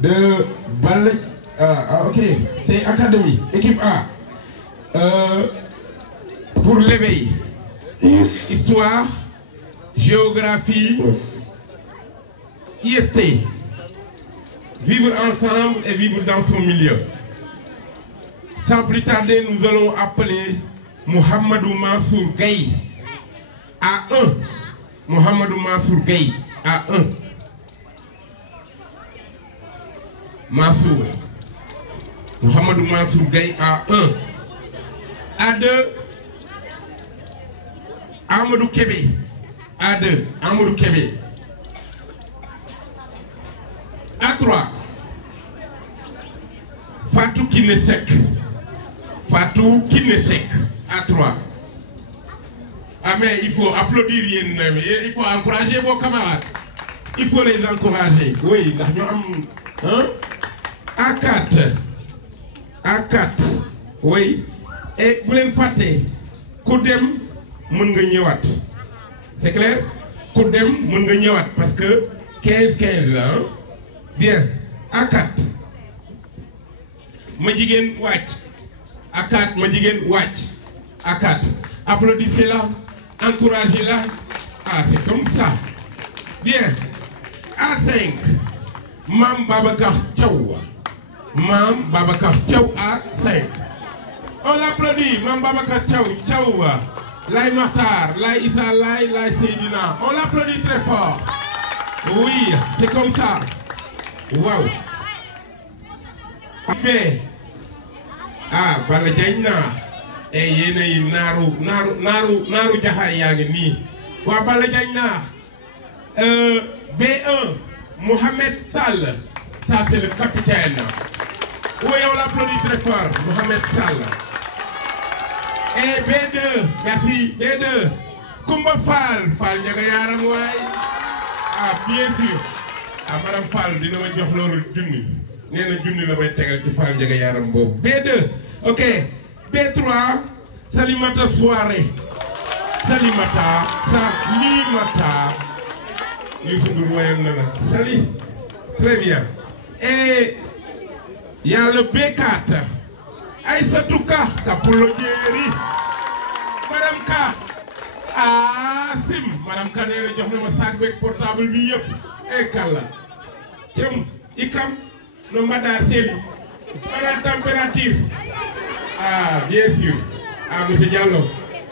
de Bal. Ok. C'est Académie. Équipe A. Pour l'éveil. Yes. Histoire. Géographie. Yes. IST. Vivre ensemble et vivre dans son milieu. Sans plus tarder, nous allons appeler Mohamedou Mansour Gueye à 1. Mohamedou Mansour Gueye à 1. Mansour. Mohamedou Mansour Gueye à 1. À 2. Amadou Kébé. À 2. Amadou Kébé. À 3. Fatou Kinesek. Fatou Kinesek. À 3. Ah mais il faut applaudir, il faut encourager vos camarades. Il faut les encourager. Oui, hein? À 4. À 4. Oui. Et vous l'avez fait. Koudem Munganyawat. C'est clair? Koudem Munganyawat. Parce que 15-15 là. Hein? Bien. À 4. Madjigen Watch. À 4. Madjigen Watch. À 4. Applaudissez-la. Encouragez-la. Ah, c'est comme ça. Bien. À 5. Mam Babakar Tchaou. Mam Babakar Tchaou à 5. On l'applaudit. Mam Babakar Tchaou. Tchaou. Lai Mahtar. Lai Issa. Lai Seydina. On l'applaudit très fort. Oui, c'est comme ça. Waouh. Ah, Balla Diagne et yéenay naaru Jaxaay yaa ngi nii waa Balla Diagne B1 Mohamed Sall, ça c'est le capitaine. Oui, on l'applaudit très fort, Mohamed Sall. Et B2, merci, B2 Koumba Fall Ndiaga Yaram waay. Ah, bien sûr. Ah, Madame Fall dina ma jox loolu junni. Nee na junni la may tegal ci Fall Ndiaga Yaram boobu. B2, ok. B3, Salimata Soirée. Salimata. Youssou Ndour woyal na la. Sali. Très bien. Et il y a le B4. Aïssatou Ka. Kapolo Djeri. Madame Ka. ah sim madame Kanere jox na ma sac beeg portable bi yëpp ay kàlla cëm ikam no mbada seeli madame température ah bien sûr ah monsieur Diallo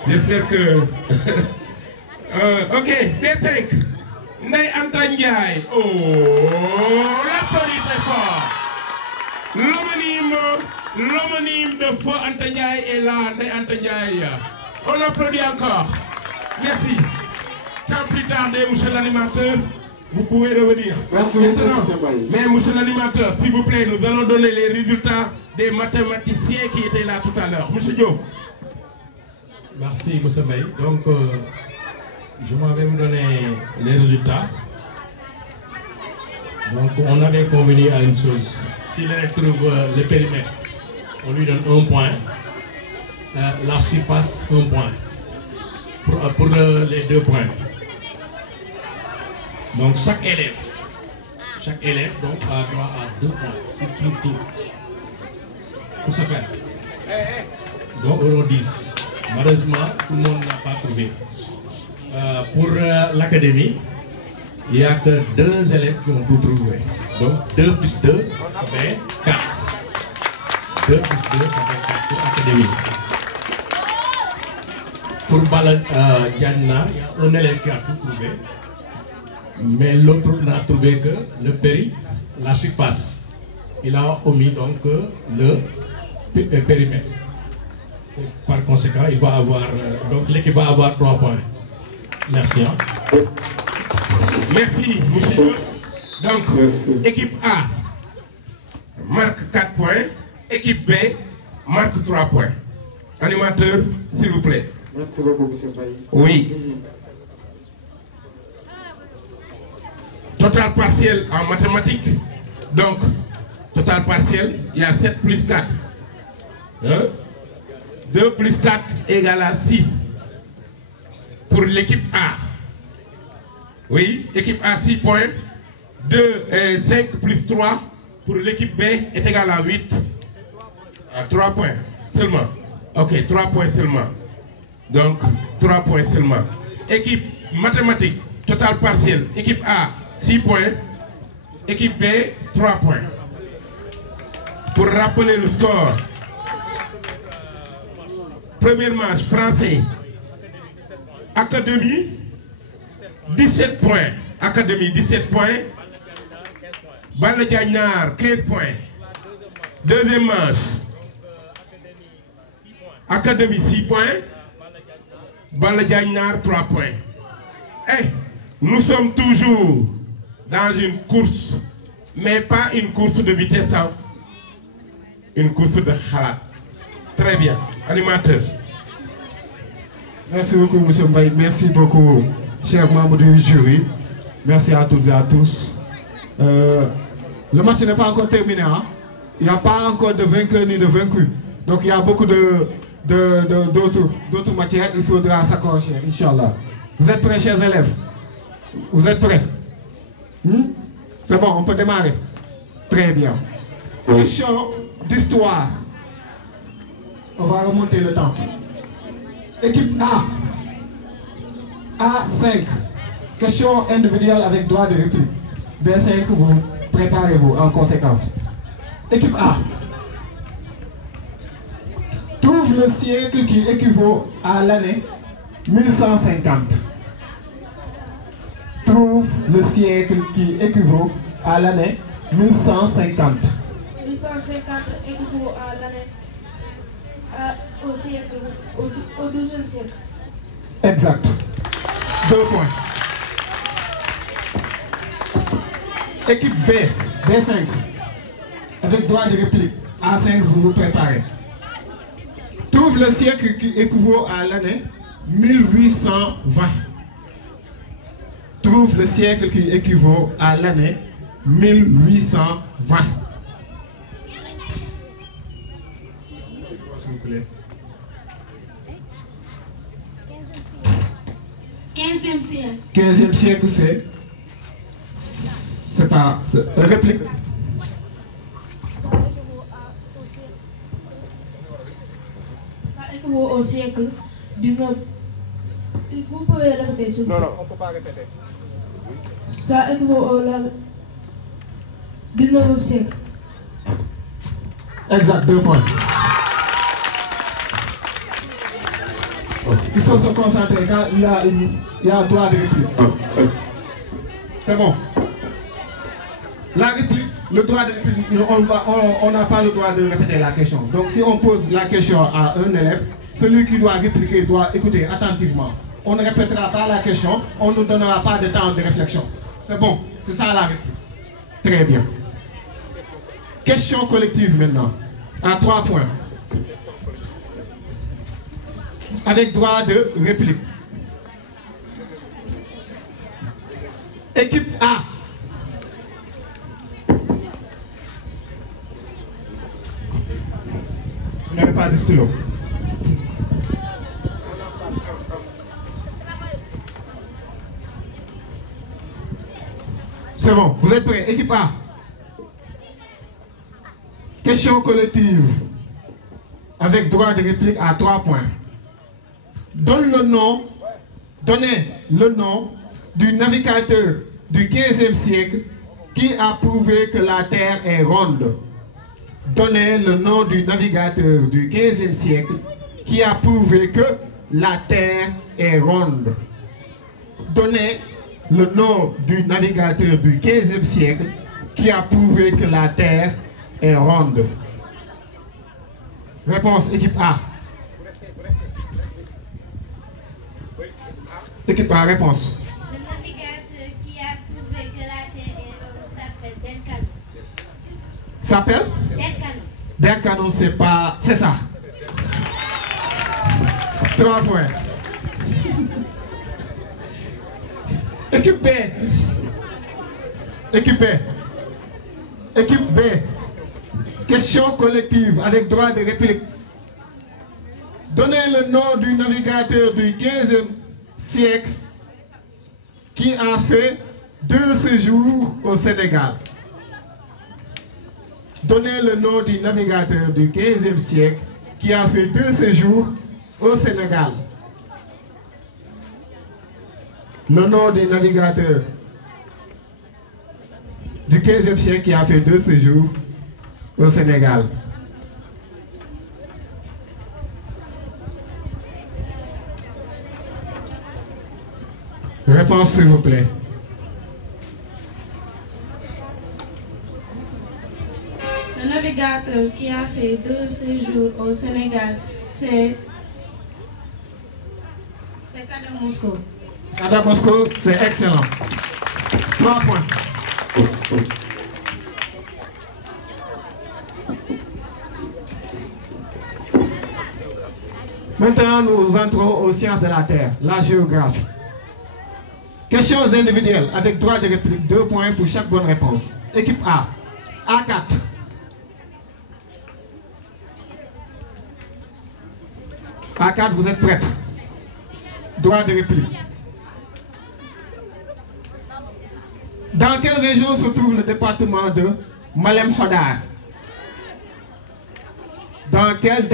j'espère que ok B5 Ndeye Anta Ndiaye oh l'applaudissement très fort l'homonyme de feu Anta Ndiaye est là Ndeye Anta Ndiaye on applaudit encore. Merci. Sans plus tarder, monsieur l'animateur, vous pouvez revenir. Merci maintenant. beaucoup. Mais monsieur l'animateur, s'il vous plaît, nous allons donner les résultats des mathématiciens qui étaient là tout à l'heure. Monsieur Diop. Merci, monsieur Mbaye. Donc, je m'avais donné les résultats. Donc, on avait convenu à une chose. S'il retrouve le périmètre, on lui donne 1 point. La surface, 1 point. Pour les 2 points. Donc chaque élève donc, a droit à 2 points. C'est tout. Pour ce faire. Donc euro 10. Malheureusement, tout le monde n'a pas trouvé. Pour l'académie, il n'y a que 2 élèves qui ont tout trouvé. Donc 2 plus 2, ça fait 4. 2 plus 2, ça fait 4 pour l'académie. Pour Diana, il y a un élève qui a tout trouvé, mais l'autre n'a trouvé que le péri, la surface. Il a omis donc le périmètre. Par conséquent, il va avoir, donc l'équipe va avoir 3 points. Merci. Hein. Merci, monsieur. Donc, équipe A marque 4 points, équipe B marque 3 points. Animateur, s'il vous plaît. Merci beaucoup, monsieur Baye. Oui. Total partiel en mathématiques. Donc, total partiel, il y a 7 plus 4. Hein? 2 plus 4 égale à 6. Pour l'équipe A. Oui, équipe A 6 points. 2 et 5 plus 3 pour l'équipe B est égal à 8. À 3 points seulement. Ok, 3 points seulement. Donc, 3 points seulement. Équipe mathématique, total partiel. Équipe A, 6 points. Équipe B, 3 points. Pour rappeler le score. Première manche, français. Académie, 17 points. Académie, 17 points. Balla Diagnar, 15 points. Deuxième manche. Académie, 6 points. Balla Diagnar, 3 points. Et nous sommes toujours dans une course, mais pas une course de vitesse, hein. Une course de khalat. Très bien. Animateur. Merci beaucoup, monsieur Mbaye. Merci beaucoup, chers membres du jury. Merci à toutes et à tous. Le match n'est pas encore terminé. Hein? Il n'y a pas encore de vainqueur ni de vaincu. Donc il y a beaucoup d'autres matières. Il faudra s'accrocher, Inch'Allah. Vous êtes prêts, chers élèves? Vous êtes prêts? C'est bon, on peut démarrer. Très bien. Question d'histoire. On va remonter le temps. Équipe A. A5. Question individuelle avec droit de réplique. B5, vous préparez-vous en conséquence. Équipe A. Trouve le siècle qui équivaut à l'année 1150. Trouve le siècle qui équivaut à l'année 1150. 1150 équivaut à l'année au siècle, au 12e siècle. Exact. 2 points. Équipe B, B5. Avec droit de réplique. A5, vous vous préparez. Trouve le siècle qui équivaut à l'année 1820. Trouve le siècle qui équivaut à l'année 1820. S'il vous plaît. 15e siècle. 15e siècle, c'est pas... Réplique. Ça équivaut au siècle 19. Vous pouvez répéter, s'il vous plaît. Non, on ne peut pas répéter. Ça équivaut au 19e siècle. Exact, 2 points. Il faut se concentrer quand il y a droit de réplique. C'est bon. La réplique, le droit de réplique, on n'a pas le droit de répéter la question. Donc si on pose la question à un élève, celui qui doit répliquer doit écouter attentivement. On ne répétera pas la question, on ne donnera pas de temps de réflexion. C'est bon, c'est ça la réplique. Très bien. Question collective maintenant, à 3 points. Avec droit de réplique. Équipe A. Vous n'avez pas de stylo. C'est bon, vous êtes prêts? Équipe A. Question collective. Avec droit de réplique à 3 points. Donnez le nom du navigateur du 15e siècle qui a prouvé que la Terre est ronde. Donnez le nom du navigateur du 15e siècle qui a prouvé que la Terre est ronde. Donnez le nom du navigateur du 15e siècle qui a prouvé que la Terre est ronde. Réponse équipe A. Équipe A, réponse. Le navigateur qui a prouvé que la Terre est ronde s'appelle Delcano. S'appelle Delcano. Delcano, c'est pas... C'est ça. 3 points. Équipe B. Équipe B. Équipe B. Question collective avec droit de réplique. Donnez le nom du navigateur du 15e siècle qui a fait 2 séjours au Sénégal. Donnez le nom du navigateur du 15e siècle qui a fait 2 séjours au Sénégal. Le nom du navigateur du 15e siècle qui a fait 2 séjours au Sénégal. Réponse s'il vous plaît. Le navigateur qui a fait 2 séjours au Sénégal, c'est Kadam Moscow. Kadam Moscow, c'est excellent. 3 points. Maintenant, nous entrons aux sciences de la Terre, la géographie. Questions individuelles avec droit de réplique, 2 points pour chaque bonne réponse. Équipe A, A4. A4, vous êtes prêts? Droit de réplique. Dans quelle région se trouve le département de Malem Hodar? Dans quelle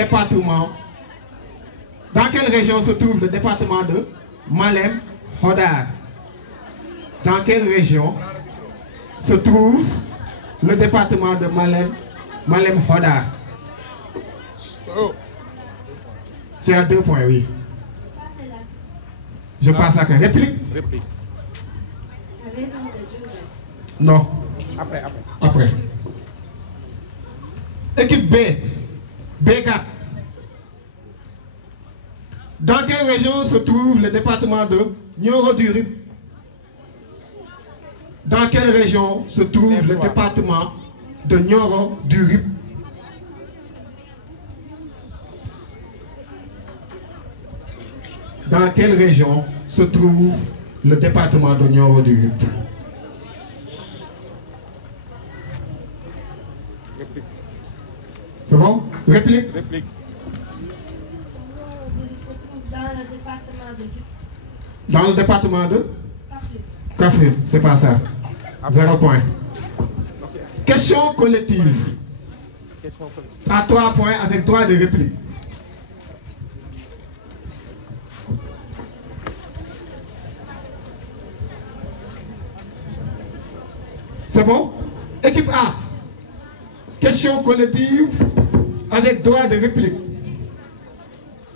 région se trouve le département de Malem Hodar? Dans quelle région se trouve le département de Malem Hodar? Tu as 2 points, oui. Je passe à quoi? Réplique? Réplique. Non. Après. Équipe B. B4. Dans quelle région se trouve le département de Nioro-du-Rip? Dans quelle région se trouve le département de Nioro-du-Rip? Dans quelle région se trouve le département de Nioro-du-Rip? C'est bon? Réplique? Réplique. Dans le département de... Dans le département de Kaffrine, c'est pas ça. 0 point. Question collective. À 3 points avec droit de réplique. C'est bon? Équipe A. Question collective avec droit de réplique.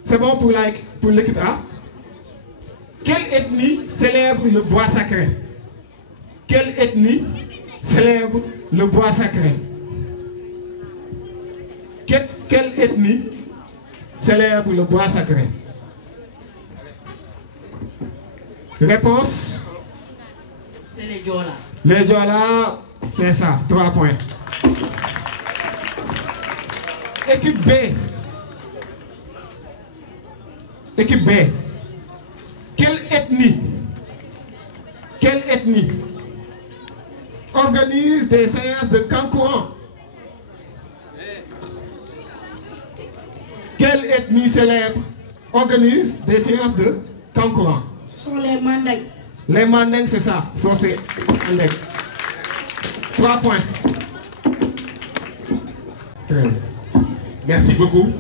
C'est bon pour l'équipe A? Quelle ethnie célèbre le bois sacré? Quelle ethnie célèbre le bois sacré? Quelle ethnie célèbre le bois sacré? Réponse? C'est les Diola. Les Diola, c'est ça, 3 points. Équipe B. Équipe B. Quelle ethnie organise des séances de Kankourang? Quelle ethnie célèbre organise des séances de Kankourang? Ce sont les Mandingues. Les Mandingues, c'est ça. C'est Mandingues. 3 points. Merci beaucoup.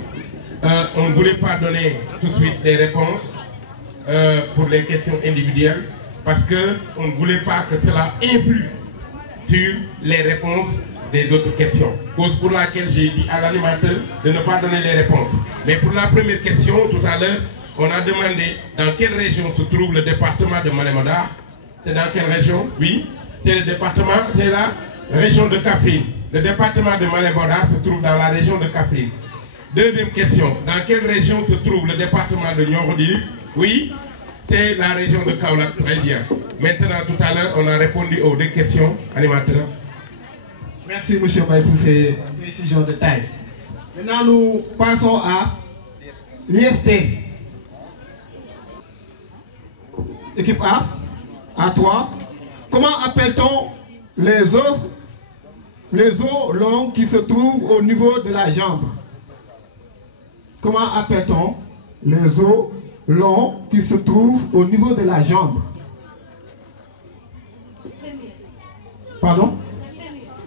On ne voulait pas donner tout de suite les réponses pour les questions individuelles parce qu'on ne voulait pas que cela influe sur les réponses des autres questions. Cause pour laquelle j'ai dit à l'animateur de ne pas donner les réponses. Mais pour la première question, tout à l'heure, on a demandé dans quelle région se trouve le département de Malem Hodar. C'est dans quelle région? Oui, c'est le département, c'est la région de Kaffrine. Le département de Malem Hodar se trouve dans la région de Kaffrine. Deuxième question, dans quelle région se trouve le département de Nioro-Dili? Oui, c'est la région de Kaolack. Très bien. Maintenant, tout à l'heure, on a répondu aux deux questions, animateurs. Merci, M. Baye, pour ces précisions de taille. Maintenant, nous passons à l'IST. Équipe A, à 3. Comment appelle-t-on les os longs qui se trouvent au niveau de la jambe? Comment appelle-t-on les os longs qui se trouvent au niveau de la jambe? Pardon?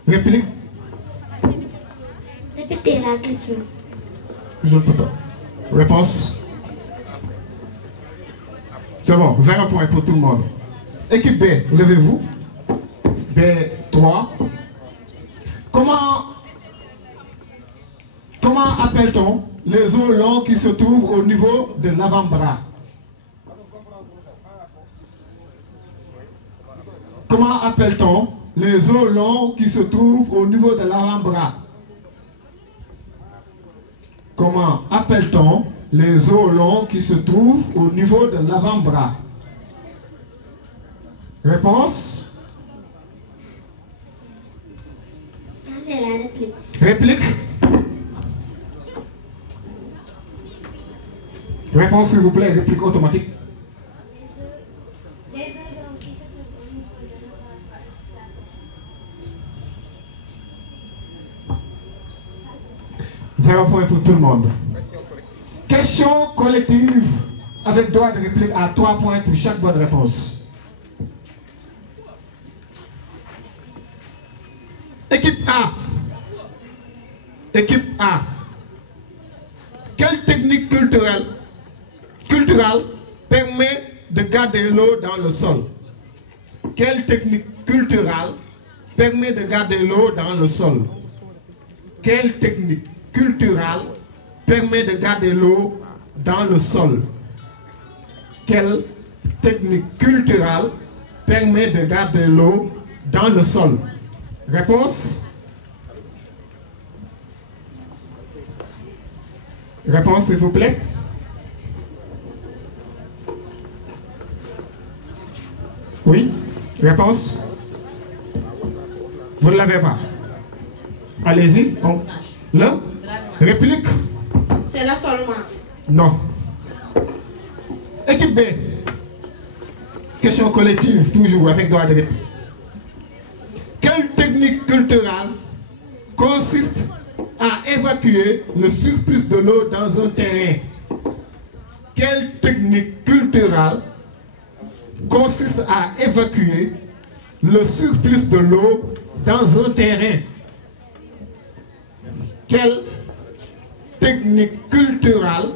Réplique? Répétez la question. Je ne peux pas. Réponse? C'est bon, 0 point pour tout le monde. Équipe B, levez-vous. B3. Comment appelle-t-on les os longs qui se trouvent au niveau de l'avant-bras? Comment appelle-t-on les os longs qui se trouvent au niveau de l'avant-bras? Comment appelle-t-on les os longs qui se trouvent au niveau de l'avant-bras? Réponse? C'est la réplique. Réplique? Réponse, s'il vous plaît, réplique automatique. Les os longs qui se trouvent au niveau de l'avant-bras. 0 point pour tout le monde. Question collective avec droit de réplique à 3 points pour chaque bonne réponse. Équipe A. Équipe A. Quelle technique culturelle permet de garder l'eau dans le sol? Quelle technique culturelle permet de garder l'eau dans le sol? Quelle technique culturelle permet de garder l'eau dans le sol? Quelle technique culturelle permet de garder l'eau dans le sol? Réponse? Réponse, s'il vous plaît. Oui? Réponse? Vous ne l'avez pas. Allez-y. Le? Réplique? C'est l'assolement. Non. Équipe B. Question collective, toujours avec droit de réplique. Quelle technique culturelle consiste à évacuer le surplus de l'eau dans un terrain? Quelle technique culturelle consiste à évacuer le surplus de l'eau dans un terrain? Quelle technique culturelle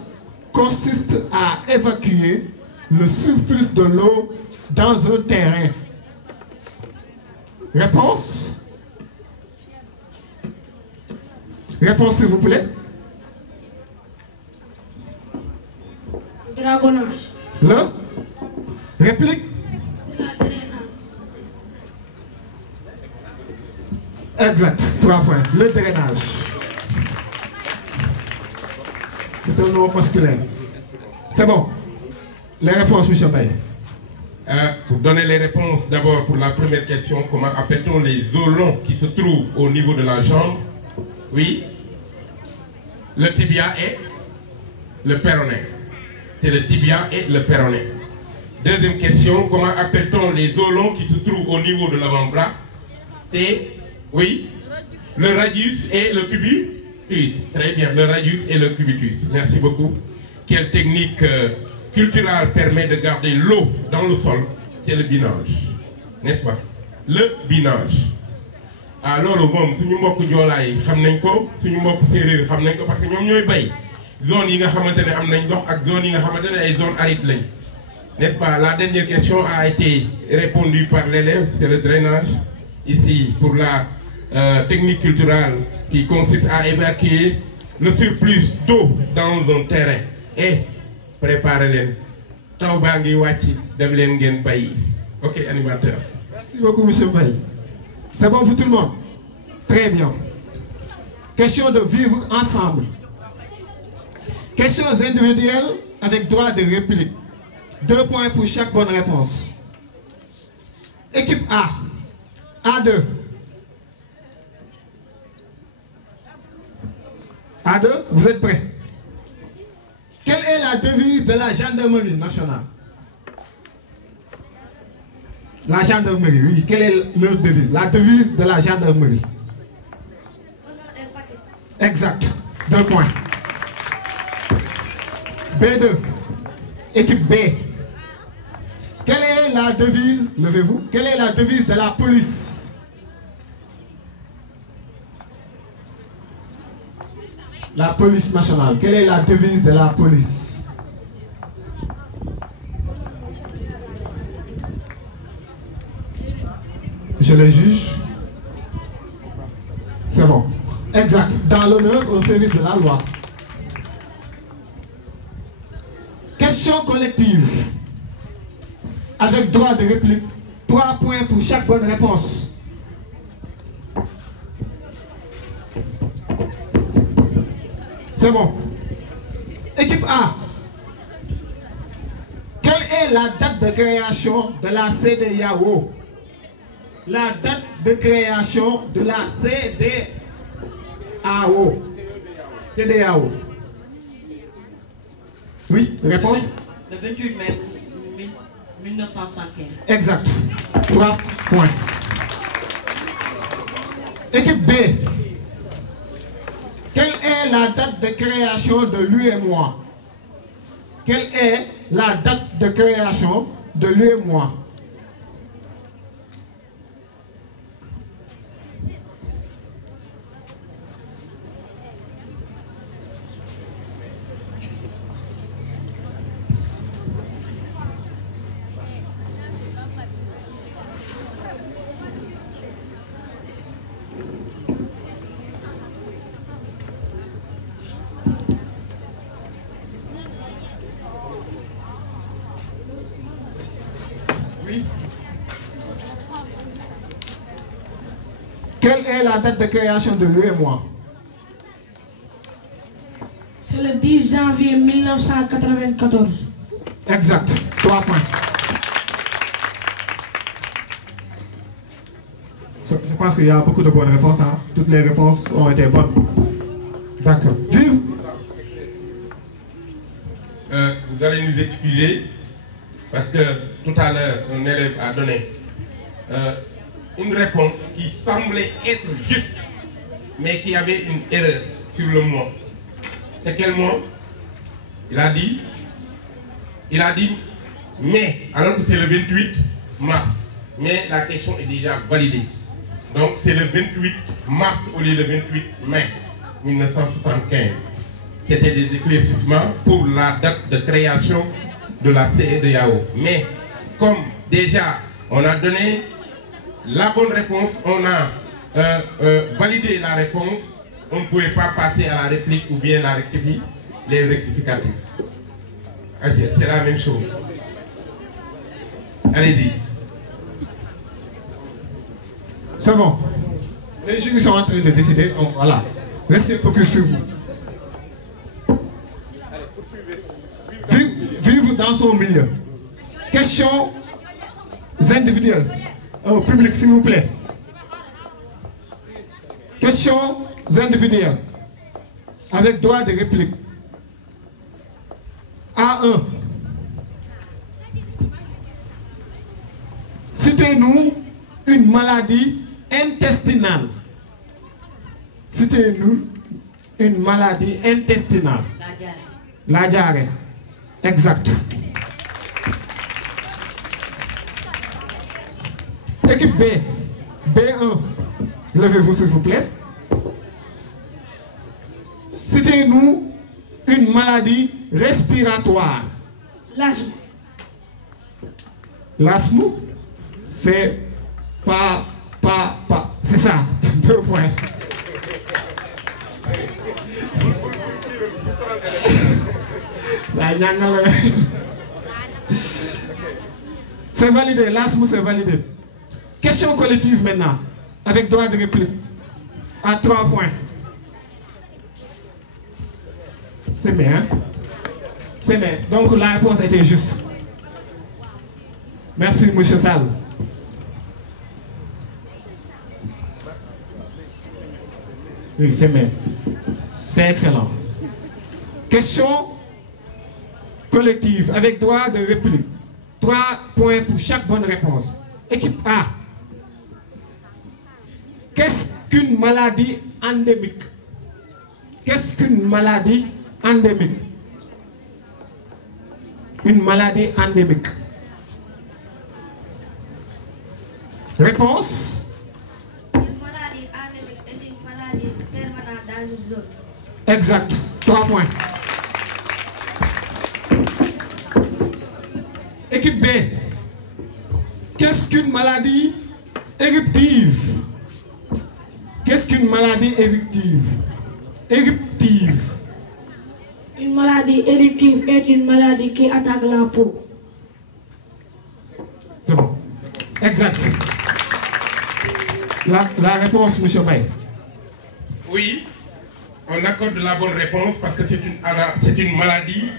consiste à évacuer le surplus de l'eau dans un terrain? Réponse? Réponse, s'il vous plaît. Dragonnage. Le? Réplique? C'est la drainage. Exact. 3 points. Le drainage. C'est un nom masculin. C'est bon. Les réponses, M. Baye. Pour donner les réponses, d'abord pour la première question, comment appelle-t-on les os longs qui se trouvent au niveau de la jambe? Oui. Le tibia et le péroné. C'est le tibia et le péroné. Deuxième question, comment appelle-t-on les os longs qui se trouvent au niveau de l'avant-bras? C'est, oui, le radius et le cubitus. Très bien, le radius et le cubitus. Merci beaucoup. Quelle technique culturelle permet de garder l'eau dans le sol? C'est le binage. N'est-ce pas? Le binage. Alors, bon, suñu mbokk joolaay xam nañ ko, suñu mbokk séeréer xam nañ ko parce que ñoom ñooy bay. Zone yi nga xamante ne am nañ ndox ak zone yi nga xamante ne ay zone aride lañ. N'est-ce pas? La dernière question a été répondue par l'élève, c'est le drainage. Ici, pour la technique culturelle qui consiste à évacuer le surplus d'eau dans un terrain et préparer leen. Taw baa ngi wàcc dem leen ngeen bay. Ok, animateur. Merci beaucoup, M. Baye. C'est bon pour tout le monde? Très bien. Question de vivre ensemble. Questions individuelles avec droit de réplique. 2 points pour chaque bonne réponse. Équipe A. A2. A2, vous êtes prêts? Quelle est la devise de la gendarmerie nationale? La gendarmerie, oui. Quelle est leur devise? La devise de la gendarmerie. Exact. 2 points. B2. Équipe B. Quelle est la devise, levez-vous, quelle est la devise de la police? La police nationale. Quelle est la devise de la police? Je le juge. C'est bon. Exact. Dans l'honneur au service de la loi. Question collective. Avec droit de réplique. 3 points pour chaque bonne réponse. C'est bon. Équipe A. Quelle est la date de création de la CEDEAO? La date de création de la CEDEAO. CEDEAO. Oui, réponse? Le 28 mai 1975. Exact. 3 points. Équipe B. Quelle est la date de création de l'UEMOA? Quelle est la date de création de l'UEMOA? Quelle est la date de création de l'UEMOA? C'est le 10 janvier 1994. Exact. 3 points. Je pense qu'il y a beaucoup de bonnes réponses. Hein? Toutes les réponses ont été bonnes. D'accord. Vive. Vous allez nous excuser parce que tout à l'heure, un élève a donné une réponse qui semblait être juste, mais qui avait une erreur sur le mois. C'est quel mois? Il a dit mai, alors que c'est le 28 mars. Mais la question est déjà validée. Donc c'est le 28 mars au lieu de 28 mai 1975. C'était des éclaircissements pour la date de création de la CEDEAO. Mais comme déjà on a donné la bonne réponse, on a validé la réponse, on ne pouvait pas passer à la réplique ou bien la rectifier, les rectificatifs. C'est la même chose. Allez-y. C'est bon. Les juges sont en train de décider, donc voilà. Restez focus sur vous. Vivre dans son milieu. Questions individuelles. Public, s'il vous plaît. Questions individuelles. Avec droit de réplique. A1. Citez-nous une maladie intestinale. Citez-nous une maladie intestinale. La diarrhée. Exact. Équipe B. B1. Levez-vous s'il vous plaît. Citez-nous une maladie respiratoire. L'asthme. L'asthme, c'est pas. C'est ça. 2 points. C'est validé. L'asthme, c'est validé. Question collective maintenant. Avec droit de réplique. À 3 points. C'est bien. C'est bien. Donc la réponse était juste. Merci, M. Sall. Oui, c'est bien. C'est excellent. Question collective avec droit de réplique. 3 points pour chaque bonne réponse. Équipe A. Qu'est-ce qu'une maladie endémique? Qu'est-ce qu'une maladie endémique? Une maladie endémique. Réponse? Une maladie endémique est une maladie permanente dans une zone. Exact. 3 points. Équipe B. Qu'est-ce qu'une maladie éruptive? Qu'est-ce qu'une maladie éruptive? Éruptive. Une maladie éruptive est une maladie qui attaque la peau. C'est bon. Exact. La réponse, M. Bay. Oui, on accorde la bonne réponse parce que c'est une maladie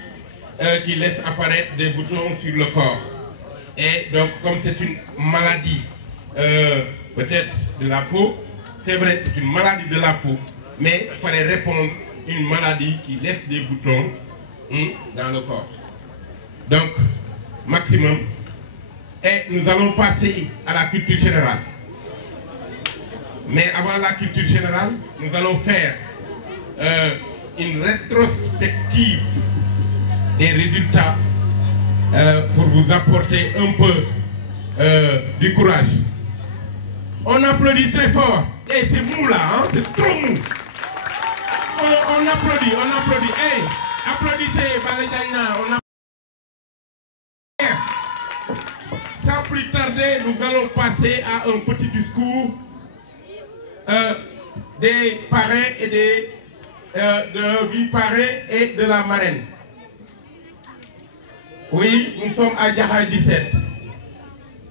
qui laisse apparaître des boutons sur le corps. Et donc, comme c'est une maladie peut-être de la peau, c'est vrai, c'est une maladie de la peau, mais il fallait répondre une maladie qui laisse des boutons dans le corps. Donc, maximum. Et nous allons passer à la culture générale. Mais avant la culture générale, nous allons faire une rétrospective des résultats pour vous apporter un peu du courage. On applaudit très fort. Et c'est mou là, hein? C'est trop mou. On applaudit, on applaudit. Hey, applaudissez, Balédaïna. Sans plus tarder, nous allons passer à un petit discours des parrains et du parrain et de la marraine. Oui, nous sommes à Diakha 17.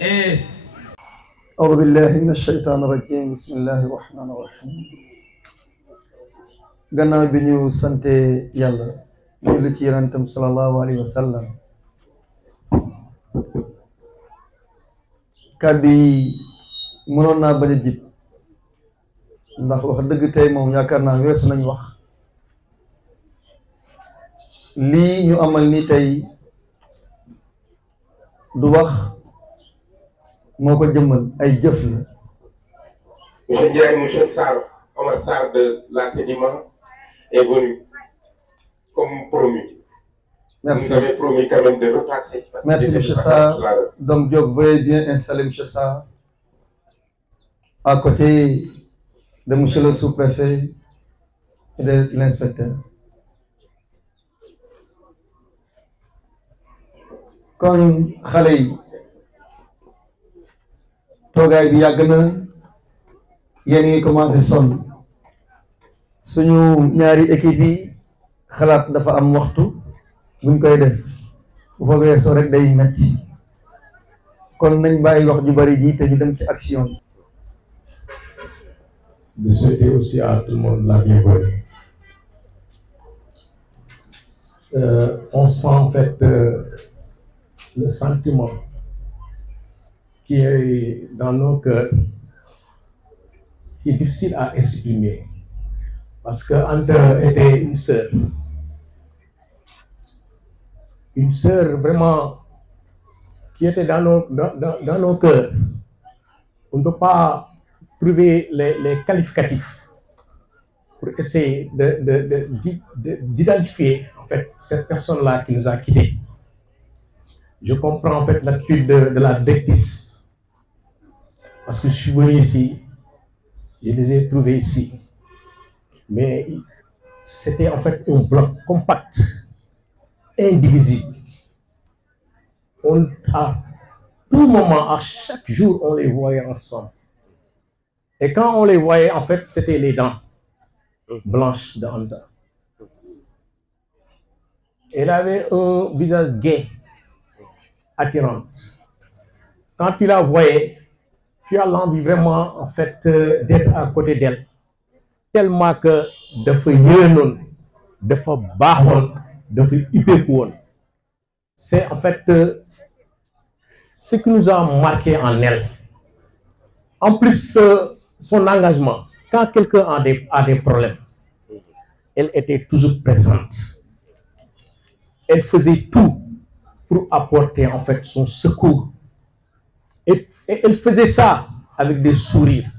Et أعوذ بالله من الشيطان الرجيم بسم الله الرحمن الرحيم gannaaw bi ñu sante yàlla julli ci yonentam sallallahu alayhi wa sallam kàddu yi mënoon naa bañ a jib ndax wax dëgg tey moom yaakaar naa weesu nañ wax lii ñu amal ni tey du wax moo ko jëmmal ay jëf la. Monsieur Ndiaye, monsieur Sarr, Omar Sarr de l'enseignement est venu comme promis. Merci. Vous avez promis quand même de repasser. Merci, monsieur Sarr. Donc, Diop, veuillez bien installer monsieur Sarr à côté de monsieur le sous-préfet et de l'inspecteur. Kon xale yi toogaay bi yàgg na yéen ngi commencé sonn suñu ñaari équipe yi xalaat dafa am waxtu buñ koy def bu fa weesoo rek day metti kon nañ bàyyi wax ju bari ji te ñu dem ci action. De souhaiter aussi à tout le monde la bienvenue. On sent en fait le sentiment qui est dans nos cœurs, qui est difficile à exprimer, parce que Anta était une sœur vraiment qui était dans nos cœurs. On ne peut pas trouver les qualificatifs pour essayer d'identifier en fait cette personne-là qui nous a quittés. Je comprends en fait l'attitude de la directrice, parce que je suis venu ici, je les ai trouvés ici, mais c'était en fait un bloc compact, indivisible. À tout moment, à chaque jour, on les voyait ensemble. Et quand on les voyait, en fait, c'était les dents blanches de Anta. Elle avait un visage gai, attirant. Quand tu la voyais, tu as l'envie vraiment, en fait, d'être à côté d'elle. Tellement que dafa yéenoon, dafa baaxoon, dafa ippeeku woon. C'est en fait ce qui nous a marqué en elle. En plus, son engagement, quand quelqu'un a des problèmes, elle était toujours présente. Elle faisait tout pour apporter en fait son secours. Et elle faisait ça avec des sourires.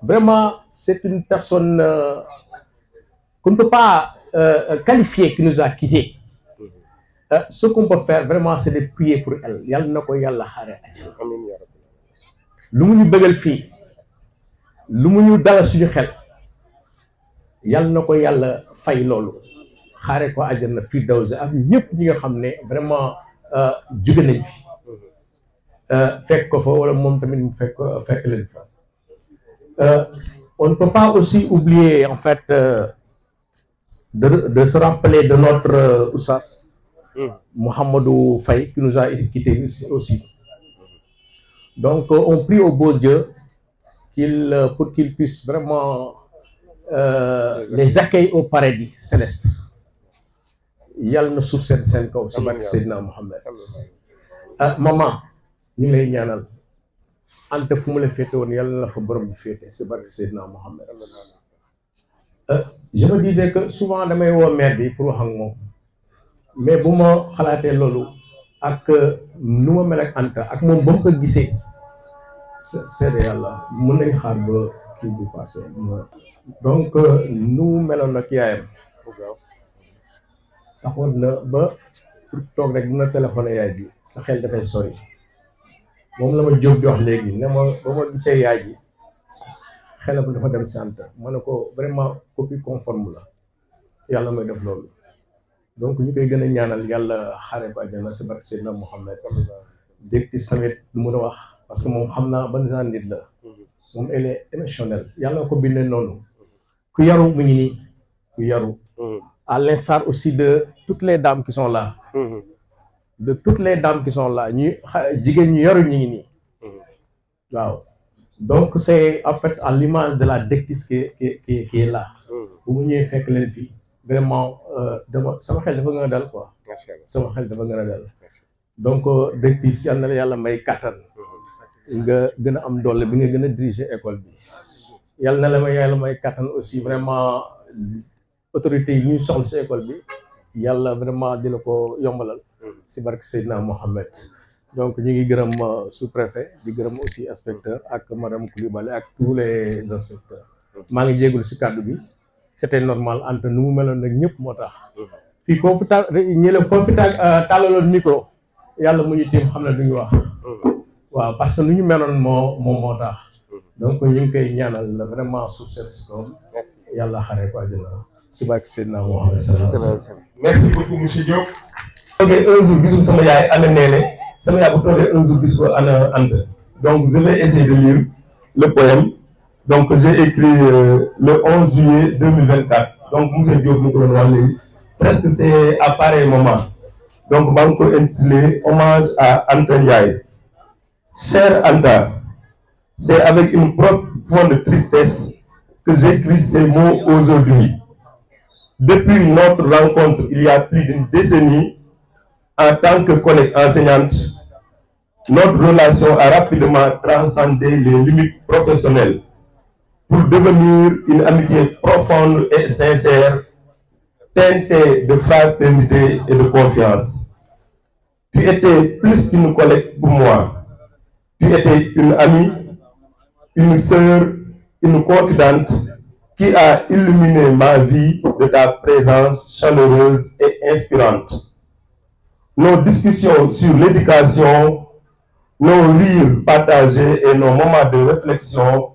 Vraiment, c'est une personne qu'on ne peut pas qualifier, qui nous a quittés. Ce qu'on peut faire vraiment, c'est de prier pour elle. Yalla nako yalla xare àjjana. Lu mu ñu bëggal fii, lu mu ñu dala suñu xel, yalla nako yalla fay loolu. Xare ko àjjana Firdawsi ak ñëpp ñi nga xam ne vraiment jóge nañ fi. Fekk ko fa wala moom tamit mu fekk leen fa. On ne peut pas aussi oublier en fait de se rappeler de notre Oussas Mohamedou Faye qui nous a quittés aussi. Donc on prie au beau Dieu pour qu'il puisse vraiment les accueillir au paradis céleste. Yàlla na suuf seen kaw si barke Seydina Mohamed. Maman ñu ngi lay ñaanal Anta fu mu la féete woon yàlla na la fa borom bi féete si barke Seydina Mohamed. Je me disais que souvent damay woo maire bi pour wax ak moom, mais bu ma xalaatee loolu ak nu ma mel ak Anta ak moom ba mu ko gisee seede yàlla mën nañ xaar ba kii bi passé. Donc nu meloon ak yaayam taxoon na ba pour toog rek dina téléphoné yaay bi sa xel dafay sori. Moom la ma jóg di wax léegi ne ma ba ma gisee yaay ji xelam dafa dem si Anta ma ne ko vraiment copie conforme la yàlla may def loolu. Donc ñu koy gën a ñaanal yàlla xaare ko àjjana si barke Seydina Mohamed. Directrice tamit lu mën a wax parce que moom xam naa ban genre nit la. Moom elle est émotionnelle yàlla ko bindee noonu. Ku yaru mu ngi nii ku yaru. À l'instar aussi de toutes les dames qui sont là. De toutes les dames qui sont là ñu jigéen ñu yaru ñu ngi nii. Waaw. Donc c'est en fait à l'image de la directrice qui est là. Bu mu ñëwee fekk leen fii. Vraiment sama xel dafa gën a dal quoi. Sama xel dafa gën a dal. Donc directrice yal na la yàlla may kattan nga gën a am doole bi nga gën a diriger école bi. Yal na la yàlla may kattan aussi vraiment autorités yi ñu soxla si école bi yàlla vraiment di la ko yombalal si barke Seydina Mohamed. Donc ñu ngi gërëm sous-préfet di gërëm aussi inspecteur ak madame Coulibaly ak tous les inspecteurs. Maa ngi jégalu si kàddu bi. C'était normal Anta nu mu meloon nag ñëpp moo tax fii koo fi tàllaloon micro yàlla mu ñu tiim xam ne duñu wax waaw parce que nu ñu meloon moo tax donc ñu ngi koy ñaanal vraiment suuf seen si doom yàlla xaree ko àjjana si barke Seydina Mohamed. Merci beaucoup monsieur Diop. toogee un jour gisul sama yaay ana neene sama yaay bu toogee un jour gis ko ana Anta Donc, je vais essayer de lire le poème. Donc, j'ai écrit le 11 juillet 2024. Donc, M. Diop Moukoulon, presque c'est à pareil moment. Donc, Banco intitulé Hommage à Anta Ndiaye. Cher Anta, c'est avec une profonde tristesse que j'écris ces mots aujourd'hui. Depuis notre rencontre, il y a plus d'une décennie, en tant que collègue enseignante, notre relation a rapidement transcendé les limites professionnelles pour devenir une amitié profonde et sincère, teintée de fraternité et de confiance. Tu étais plus qu'une collègue pour moi. Tu étais une amie, une sœur, une confidente qui a illuminé ma vie de ta présence chaleureuse et inspirante. Nos discussions sur l'éducation, nos rires partagés et nos moments de réflexion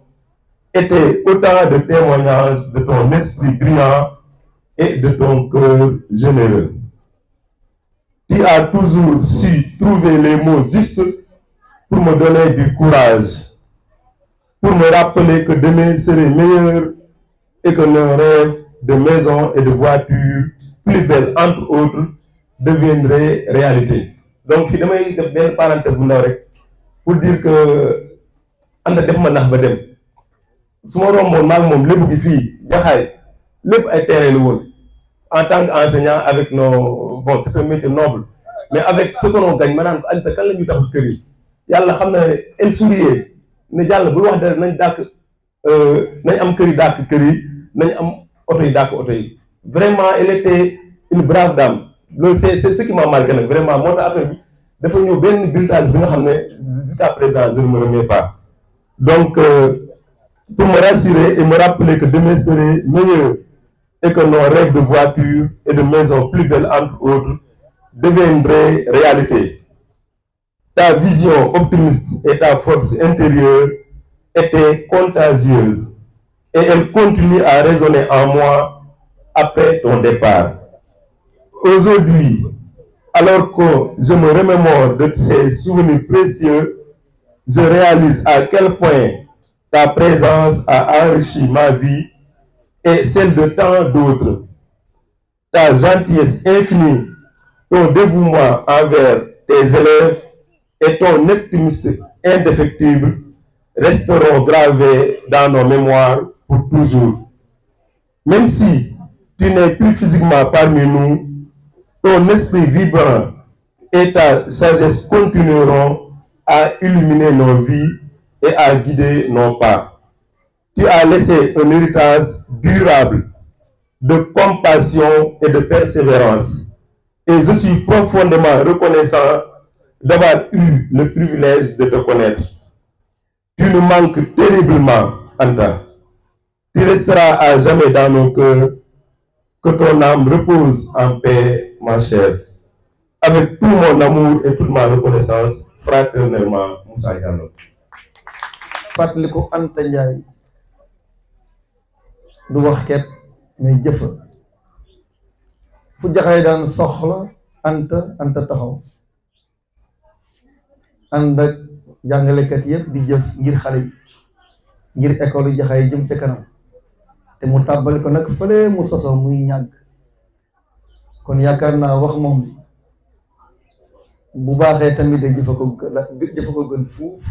étaient autant de témoignages de ton esprit brillant et de ton cœur généreux. Tu as toujours su trouver les mots justes pour me donner du courage, pour me rappeler que demain serait meilleur et que nos rêves de maison et de voitures plus belles, entre autres, deviendraient réalité. Donc, finalement, il y a une parenthèse pour dire que Anta def ma nax ba dem su ma romboon maag moom lépp gi fii jaxaay lépp ay terrain la woon en tant qu'enseignant avec nos bon c'est un métier noble mais avec ce que l'on gagne ma naan ko Anta kan la ñuy tax kër yi yàlla xam na el sourier ne jàll bul wax dara nañ dàkk nañ am kër yi dàkk kër yi nañ am oto yi dàkk oto yi vraiment elle était une brave dame loolu c'est ce qui m'a marqué nag vraiment moo tax affaire bi dafa ñëw benn bulletin bi nga xam ne jusqu'à présent je ne me remets pas. Donc pour me rassurer et me rappeler que demain serait meilleur et que nos rêves de voitures et de maisons plus belles entre autres deviendraient réalité. Ta vision optimiste et ta force intérieure étaient contagieuses et elles continuent à résonner en moi après ton départ. Aujourd'hui, alors que je me remémore de ces souvenirs précieux, je réalise à quel point ta présence a enrichi ma vie et celle de tant d'autres. Ta gentillesse infinie, ton dévouement envers tes élèves et ton optimisme indéfectible resteront gravés dans nos mémoires pour toujours. Même si tu n'es plus physiquement parmi nous, ton esprit vibrant et ta sagesse continueront à illuminer nos vies et à guider nos pas. Tu as laissé un héritage durable de compassion et de persévérance. Et je suis profondément reconnaissant d'avoir eu le privilège de te connaître. Tu nous manques terriblement, Anta. Tu resteras à jamais dans nos cœurs. Que ton âme repose en paix, ma chère. Avec tout mon amour et toute ma reconnaissance, fraternellement, Moussa Diallo. fàttaliku Anta Ndiaye du wax ket mais jëfa fu jaxay daan soxla Anta taxaw ànd ak jàngalekat yëpp di jëf ngir xale yi ngir école yi jaxay jëm ca kanam te mu tàbbali ko nag fële mu sosoo muy ñàgg kon yaakaar naa wax moom bu baaxee tamit day jëfa ko gën fuuf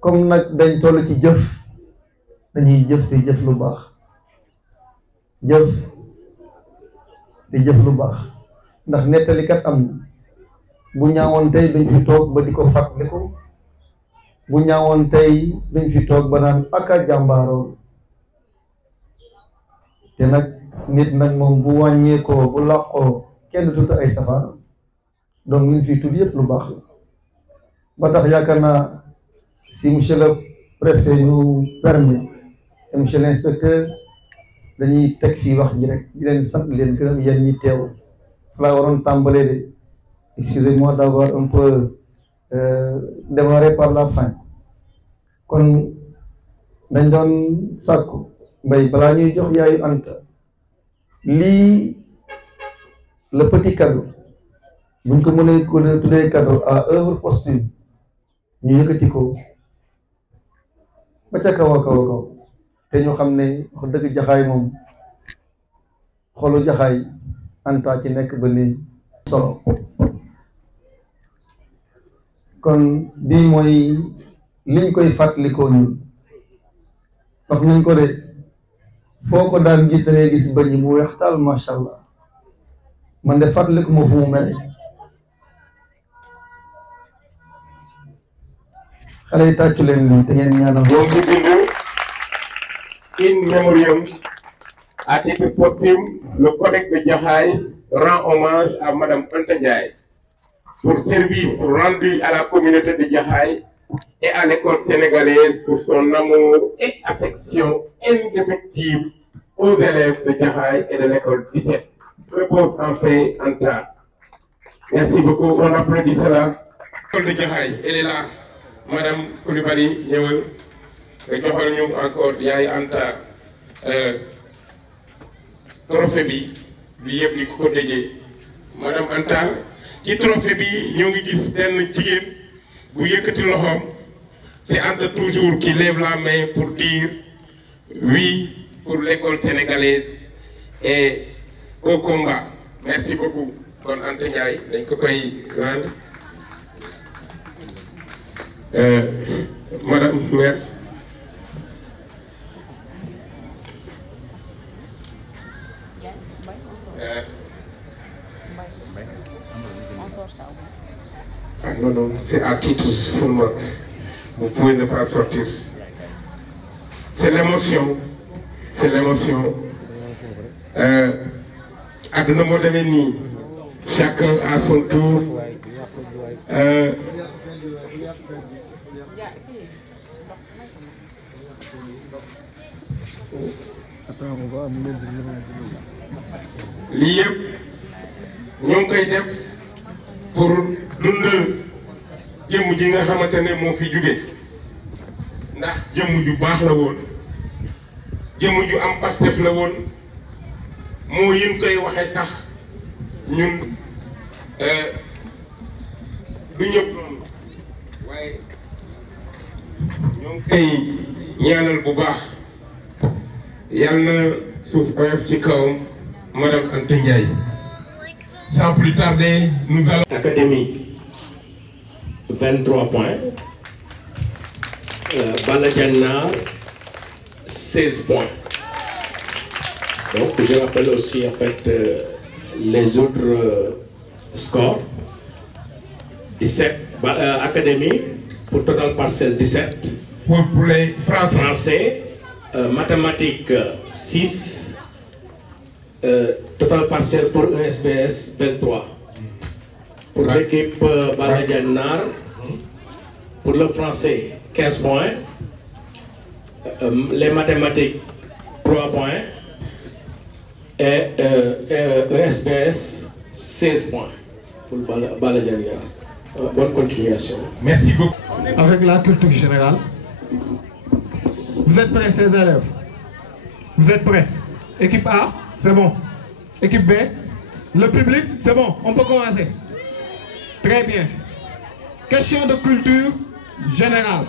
comme nag dañ toll ci jëf dañuy jëf te jëf lu baax ndax nettalikat am na bu ñaawoon tey duñ fi toog ba di ko fàttaliku bu ñaawoon tey duñ fi toog ba naan aka jàmbaaroon te nag nit nag moom bu wàññeekoo bu làqoo kenn tudd ay safaan donc ñu fi tudd yëpp lu baax la ba tax yaakaar naa si monsieur le préfet nous permet et monsieur l'inspecteur dañuy teg fii wax ji rek di leen sant leen gërëm yéen ñi teew fa laa waroon tàmbalee de excusez-moi d'avoir un peu démarré par la fin kon dañ doon sàkku mbay balaa ñuy jox yaayu Anta lii le petit cadeau buñ ko mënee ko tuddee cadeau à œuvre posthume ñu yëkkati ko ba ca kaw a kaw a kaw te ñu xam ne wax dëgg Jaxaay moom xolu Jaxaay Anta ci nekk ba nii solo kon bii mooy liñ koy fàttalikoo ñun wax nañ ko de foo ko daan gis da ngay gis bëñ yi mu weex taal macha allah man de fàttaliku ma fu mu mel xale yi tàccu leen lii te ngeen ñaanal. donc bindu in memoriam à titre posthume le Codex de Jaxaay rend hommage à Madame Anta Ndiaye pour service rendu à la communauté de Jaxaay et à l'école sénégalaise pour son amour et affection indéfectible aux élèves de Jaxaay et de l'école 17. Repose en paix, Anta. Merci beaucoup, on applaudit cela. L'école de Jaxaay, elle est là. Madame Coulibaly, ñëwal nga joxal ñu encore yaay Anta trophée bi yëpp di ko déjee Madame Anta ci trophée bi ñoo ngi gis benn jigéen bu yëkkati loxoom. C'est Anta toujours qui lève la main pour dire oui pour l'école sénégalaise et au combat. Merci beaucoup. Kon Anta Ndiaye dañ ko koy rendre. Madame maire. Ah non, non, c'est à titre seulement. Vous pouvez ne pas sortir. C'est l'émotion. C'est l'émotion. Àdduna moo demee nii. Chacun à son tour. Lii yëpp ñoo ngi koy def pour dundal jëmm ji nga xamante ne moo fi jóge ndax jëmm ju baax la woon jëmm ju am pastef la woon moo yin koy waxe sax ñun du ñëpp noonu waaye ñoo ngi koy ñaanal bu baax yal na suuf oyof ci kawam Madame Anta Ndiaye. Sans plus tarder, nous allons... Académie, 23 points. Baladiana, 16 points. Donc, je rappelle aussi, en fait, les autres scores. 17, Académie, pour total parcelle 17. Pour les Français, mathématiques 6. Total partiel pour ESBS 23. Pour l'équipe Baladianar, pour le français 15 points. Les mathématiques 3 points. Et ESBS 16 points pour Baladianar. Bonne continuation. Merci beaucoup. Avec la culture générale. Vous êtes prêts, ces élèves? Vous êtes prêts? Équipe A, c'est bon. Équipe B, le public, c'est bon. On peut commencer. Très bien. Question de culture générale.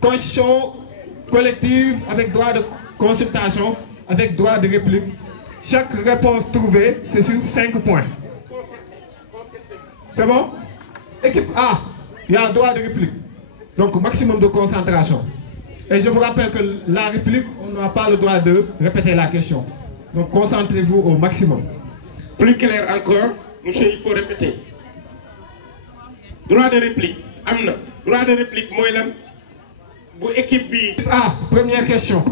Question collective avec droit de consultation, avec droit de réplique. Chaque réponse trouvée, c'est sur 5 points. C'est bon? Équipe A, il y a un droit de réplique. Donc, maximum de concentration. Et je vous rappelle que la réplique, on n'a pas le droit de répéter la question. Donc, concentrez-vous au maximum. Plus clair encore, monsieur, il faut répéter. Droit de réplique. Amna. Droit de réplique, moi, là, pour équipe B. Ah, première question.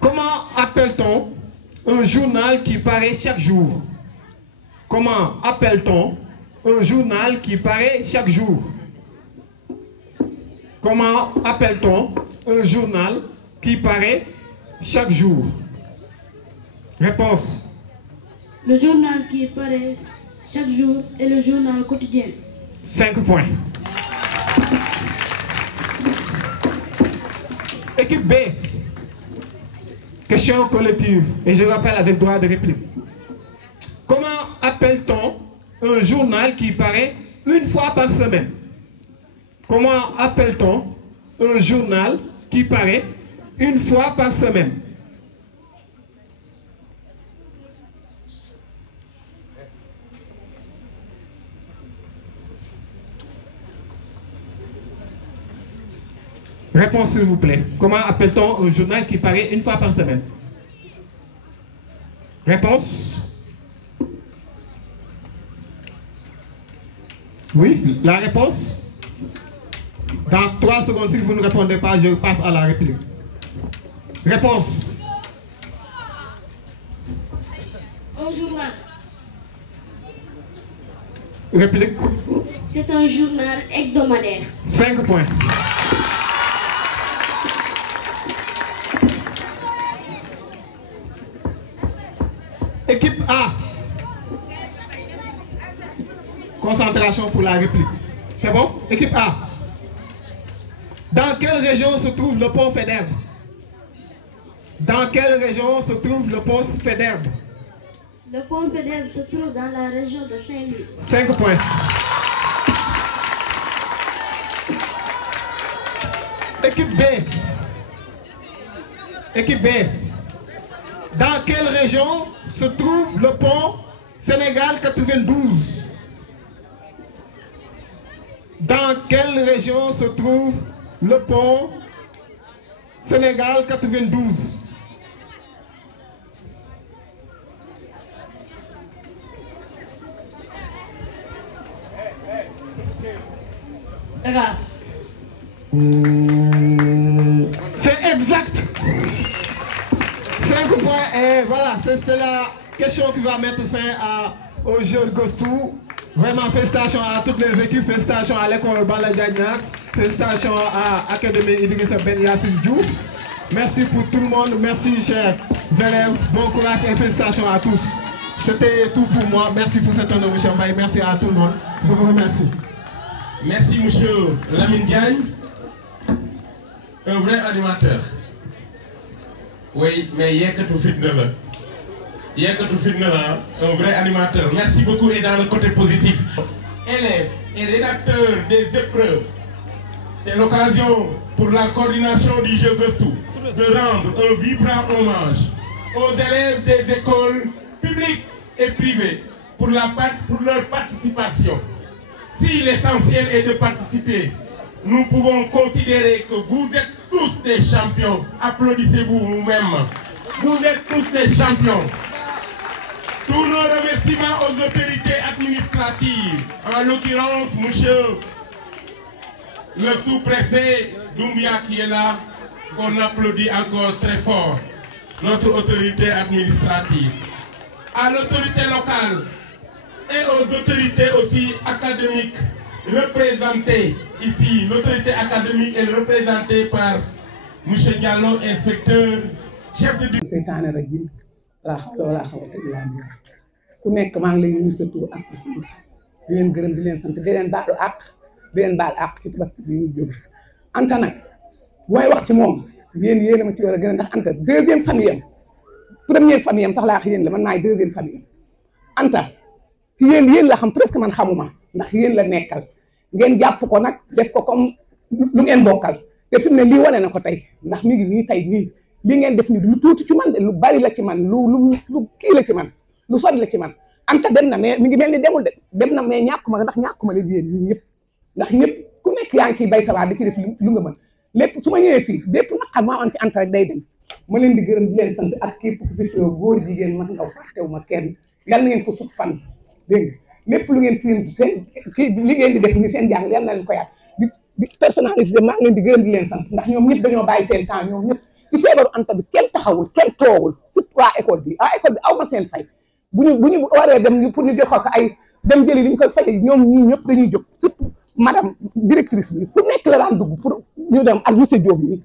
Comment appelle-t-on un journal qui paraît chaque jour? Comment appelle-t-on un journal qui paraît chaque jour? Comment appelle-t-on un journal qui paraît chaque jour? Réponse. Le journal qui paraît chaque jour est le journal quotidien. 5 points. Équipe B. Question collective. Et je rappelle avec droit de réplique. Comment appelle-t-on un journal qui paraît une fois par semaine. Comment appelle-t-on un journal qui paraît une fois par semaine? Réponse s'il vous plaît. Comment appelle-t-on un journal qui paraît une fois par semaine? Réponse? Oui, la réponse? Dans 3 secondes, si vous ne répondez pas, je passe à la réplique. Réponse? Un journal. Réplique? C'est un journal hebdomadaire. 5 points. Équipe A. Concentration pour la réplique. C'est bon? Équipe A. Dans quelle région se trouve le pont Faidherbe? Dans quelle région se trouve le pont Faidherbe? Le pont Faidherbe se trouve dans la région de Saint-Louis. 5 points. Équipe B. Équipe B. Dans quelle région se trouve le pont Sénégal 92? Dans quelle région se trouve le pont Sénégal 92? D'accord. C'est exact. 5 points et voilà, c'est la question qui va mettre fin au jeu de Ghostou. Vraiment, félicitations à toutes les équipes, félicitations à l'école Bala Diagnac, félicitations à l'Académie Idrissa Ben Yassine Diouf. Merci pour tout le monde, merci chers élèves, bon courage et félicitations à tous. C'était tout pour moi, merci pour cet honneur, M. Mbaye, merci à tout le monde, je vous remercie. Merci M. Lamine Diagne, un vrai animateur. Oui, mais Yekatou Fitnala. Yekatou Fitnala, un vrai animateur. Merci beaucoup et dans le côté positif. Élèves et rédacteurs des épreuves, c'est l'occasion pour la coordination du jeu Ghostou de rendre un vibrant hommage aux élèves des écoles publiques et privées pour leur participation. Si l'essentiel est de participer, nous pouvons considérer que vous êtes tous des champions. Applaudissez-vous vous-même. Vous êtes tous des champions. Tous nos remerciements aux autorités administratives, en l'occurrence, monsieur le sous-préfet Doumbia qui est là, qu'on applaudit encore très fort, notre autorité administrative. À l'autorité locale et aux autorités aussi académiques représentées ici. L'autorité académique est représentée par M. Diallo, inspecteur, chef de... seytaane rajim laa xawata illaa billah ku nekk maa ngi lay nuyu sa tur ak sa sant di leen gërëm di leen sant di leen baalu àq di leen baal àq ci tabaski bi ñu jóge Anta nag bu may wax ci moom yéen a ma ci war a gën a ndax Anta deuxième famille am première famille am sax laa wax yéen la man maay deuxième famille am Anta ci yéen la xam presque man xamuma ndax yéen la nekkal ngeen jàpp ko nag def ko comme lu ngeen bokkal te fi mu ne lii wane na ko tey ndax mi ngi nii tey nii li ngeen def ni lu tuuti ci man de lu bari la ci man lu kii la ci man lu sori la ci man Anta dem na mais mi ngi mel ni demul de dem na mais ñàkkuma ndax ñàkkuma la yéen ñi ñëpp ndax ñëpp ku nekk yaa ngi ciy bay sa waar di ci def lu nga mën lépp su ma ñëwee fii lépp naqar maa am ci Anta rek day dem ma leen di gërëm di leen sant ak képp ku fi teew góor jigéen mag ndaw fàttewu ma kenn yal na ngeen ko sut fan dégg nga lépp lu ngeen seen kii li ngeen di def ni seen jàng yal na leen ko yaat di personnalité maa ngi leen di gërëm di leen sant ndax ñoom ñëpp dañoo bàyyi seen temps ñoom ñëpp ci feebaru Anta bi kenn taxawul kenn toogul surtout waa école bi aw ma seen fay bu ñu waree dem pour ñu jox ko ay dem jëli li ñu koy fay ñoom ñii ñëpp dañuy jóg surtout madame directrice bi fu nekk la daan dugg pour ñu dem ak monsieur Diop yi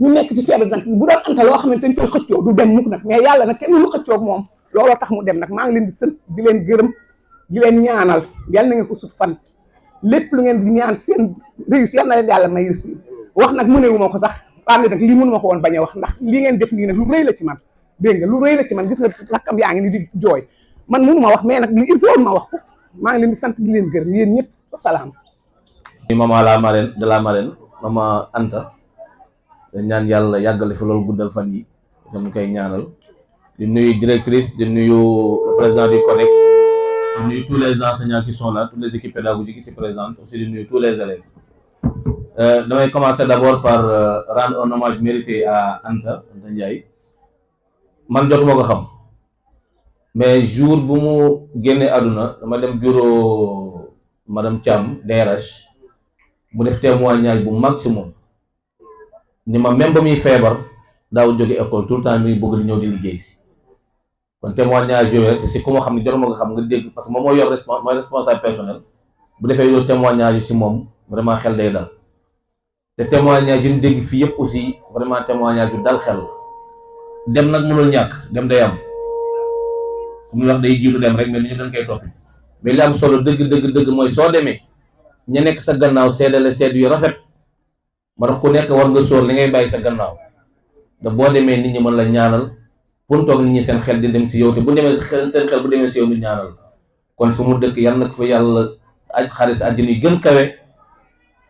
ñu nekk ci feebar nag bu doon Anta loo xamante ni koy xëccoo du dem mukk nag mais yàlla nag kenn lu xëccoo moom looloo tax mu dem nag maa ngi leen di sant di leen gërëm di leen ñaanal yal na ngeen ko sut fan lépp lu ngeen di ñaan seen réussir yal na leen yàlla may réussir wax nag mënewu ma ko sax am nag lii mënu ma ko woon bañ a wax ndax li ngeen def nii nag lu rëy la ci man dégg nga lu rëy la ci man gis nga rakkam yaa ngi ni di jooy man mënu ma wax mais nag il faut ma wax ko maa ngi leen di sant di leen gërëm yéen ñëpp salaam. maman la marraine de la marraine maman Anta dañ ñaan yàlla yàggale fi loolu guddal fan yi dañ koy ñaanal di nuyu directrice di nuyu le président du CODEC di nuyu tous les enseignants qui sont là toutes les équipes pédagogiques qui se présentent aussi di nuyu tous les élèves damay commencer d'abord par rendre un hommage mérité à Anta Ndiaye man jotuma ko xam mais jour bu mu génnee àdduna dama dem bureau madame Thiam DRH mu def témoignage bu mag si moom ni ma même ba muy feebar daaw jóge école tout le temps muy bëgg di ñëw di liggéey si kon témoignage yooyu rek si ku ma xam ne jotuma ko xam nga dégg parce que moom moo yor mooy responsable personnel bu defee yow témoignage yi si moom vraiment xel day dal te témoignage yi ñu dégg fii yëpp aussi vraiment témoignage yu dal xel dem nag mënul ñàkk dem day am fu muy wax day jiitu dem rek mais ni ñu dañ koy toppi mais li am solo dëgg mooy soo demee ña nekk sa gannaaw seedale seed yu rafet ma tax ku nekk war nga sóor li ngay bàyyi sa gannaaw da boo demee nit ñi mën la ñaanal fu mu toog nit ñi seen xel di dem si yow te bu demee seen xel bu demee si yow mi ñaanal kon fu mu dëkk yàlla na ko fa yàlla aj xaalis àjjana yi gën kawe